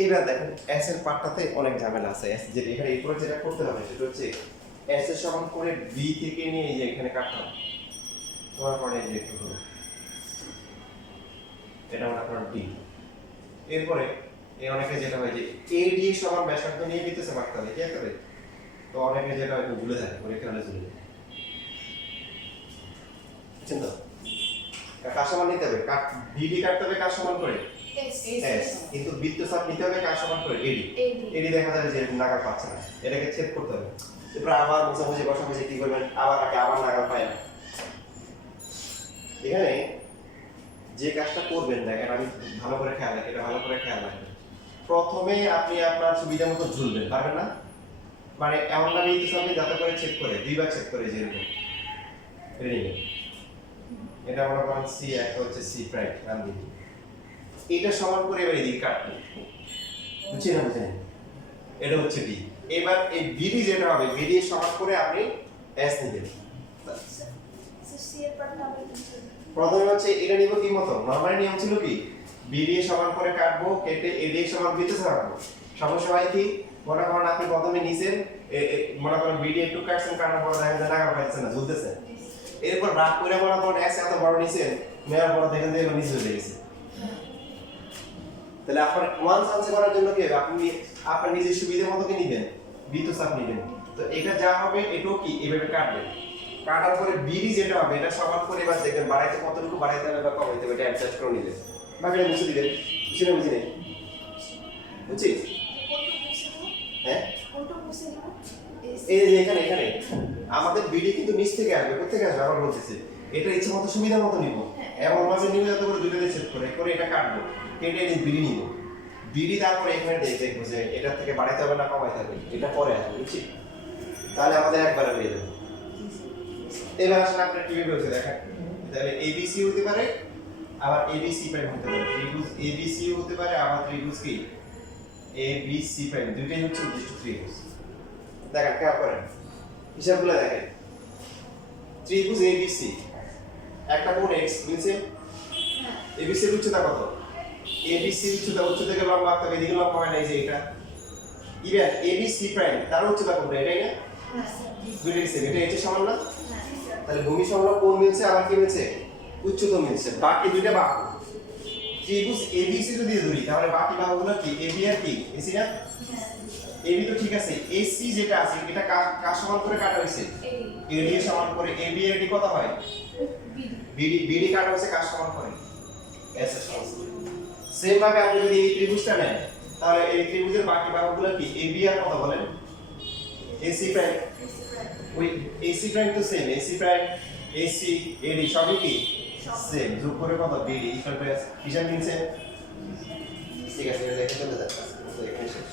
এইবার দেখেন এস এর পার্টটাতে অনেক ঝামেলা আছে এস যেটা এখানে এরপরে যেটা করতে হবে সেটা হচ্ছে এস এর সমান করে বি থেকে নিয়ে এই যে এখানে কাটতে হবে তোমার পরে এই যে একটু হলো এটা হলো আপনার ডি এরপরে এই অনেকে যেটা হয় যে এ ডি সমান ব্যাসার্ধ নিয়ে নিতেছে মারতে হবে কি হবে তো অনেকে যেটা একটু ভুলে যায় পরীক্ষা হলে চলে যায় বুঝছেন তো কার সমান নিতে হবে বিডি কাটতে হবে কার সমান করে এস কিন্তু বৃত্তচাপ নিতে হবে কার সমান করে এডি এডি দেখা যাবে যে নাগাল পাচ্ছে না এটাকে ছেদ করতে হবে এরপর আবার মোছামুছি বসামুছি কি করবেন আবার নাগাল পায় না এখানে যে কাজটা করবেন দেখেন আমি ভালো করে খেয়াল রাখি এটা ভালো করে খেয়াল রাখবেন প্রথমে আপনি আপনার সুবিধা মতো ঝুলবেন পারবেন না মানে এমন ভাবে বৃত্তচাপে যাতে করে চেক করে দুইবার চেক করে যেরকম রেডি এটা মনে করেন সি একটা হচ্ছে সি প্রাইম নাম দিই এটা সমান করে এবার এদিকে কাটবো বুঝছি না বুঝেন এটা হচ্ছে বি এবার এই বিডি যেটা হবে বিডি এর সমান করে আপনি এস নেবেন সি এর পার্ট নাম প্রথমে হচ্ছে এটা নিব কি মত নরমালি নিয়ম ছিল কি বিডি এর সমান করে কাটবো কেটে এডি এর সমান বৃত্তচাপ রাখবো সমস্যা হয় কি মনে করেন আপনি প্রথমে নিছেন মনে করেন বিডি একটু কাটছেন, কাটার পর দেখেন যে নাগা পাইছে না, ঝুলতেছে। এরপর রাগ করে মনে করেন এত বড় নিছেন, নেওয়ার পর দেখেন যে এবার নিচে চলে গেছে। তাহলে আপনার ওয়ান চান্সে করার জন্য কি হবে, আপনি আপনার নিজের সুবিধা মতো কি নেবেন, বৃত্ত চাপ নেবেন। তো এটা যা হবে এটাও কি এভাবে কাটবেন, কাটার পরে বিডি যেটা হবে এটা সমান করে এবার দেখবেন বাড়াইতে কতটুকু বাড়াইতে হবে বা কমাইতে হবে এটা অ্যাডজাস্ট করে নিলেন। বাকিটা মুছে দিলেন, বুঝে নেই বুঝছি? হ্যাঁ কোনটা মুছে দিব? এই যে এখানে এখানে আমাদের বিডি কিন্তু নিচ থেকে আসবে, কোথা থেকে আসবে আবার বলতেছি, এটা ইচ্ছে মতো সুবিধা মতো নিব, এমন ভাবে নিব যাতে করে দুটো দিয়ে সেট করে এটা কাটবো, কেটে এই বিডি নিব, বিডি তারপরে এখানে দেখবো যে এটা থেকে বাড়াইতে হবে না কমাইতে হবে, এটা পরে আসবে, বুঝছি? তাহলে আমাদের একবারে হয়ে যাবে। এবার আসলে আপনার কিভাবে হচ্ছে দেখেন, তাহলে এবিসি হতে পারে আবার এবিসি প্রাইম হতে পারে, ত্রিভুজ এবিসি হতে পারে আবার ত্রিভুজ কি এবিসি প্রাইম, দুইটাই হচ্ছে উদ্দিষ্ট ত্রিভুজ। দেখেন খেয়াল করেন হিসাবগুলো দেখেন, ত্রিভুজ এবিসি একটা কোণ এক্স বুঝছে, এবিসি এর উচ্চতা কত, এবিসি উচ্চতা থেকে লম্বা একটা এদিকে লম্বা হয় না, এই যে এটা ইভেন এবিসি প্রাইম তার উচ্চতা কত, এটাই না, দুইটাই সেম, এটা হচ্ছে সমান না, তাহলে ভূমি সংলগ্ন কোণ মিলছে আবার কি মিলছে, উচ্চতা মিলছে। বাকি দুইটা বাহু ত্রিভুজ এবিসি যদি ধরি তাহলে বাকি বাহুগুলো কি এবি আর কি এসি না, এবি তো ঠিক আছে, এসি যেটা আছে এটা কার সমান করে কাটা হয়েছে, এডি এর সমান করে, এবি এর ডি কত হয়, বিডি কাটা হয়েছে কার সমান করে, এস এর সমান। সেম ভাবে আপনি যদি এই ত্রিভুজটা নেন তাহলে এই ত্রিভুজের বাকি বাহুগুলো কি এবি আর কত বলেন, এসি প্রাইম, ওই এসি প্রাইম তো সেম, এসি প্রাইম এসি এডি সবই কি সেম, যোগ করে কত বিডি ইকুয়াল টু হিসাব নিচ্ছে। ঠিক আছে এটা দেখে চলে যাচ্ছে, তো এখানে শেষ।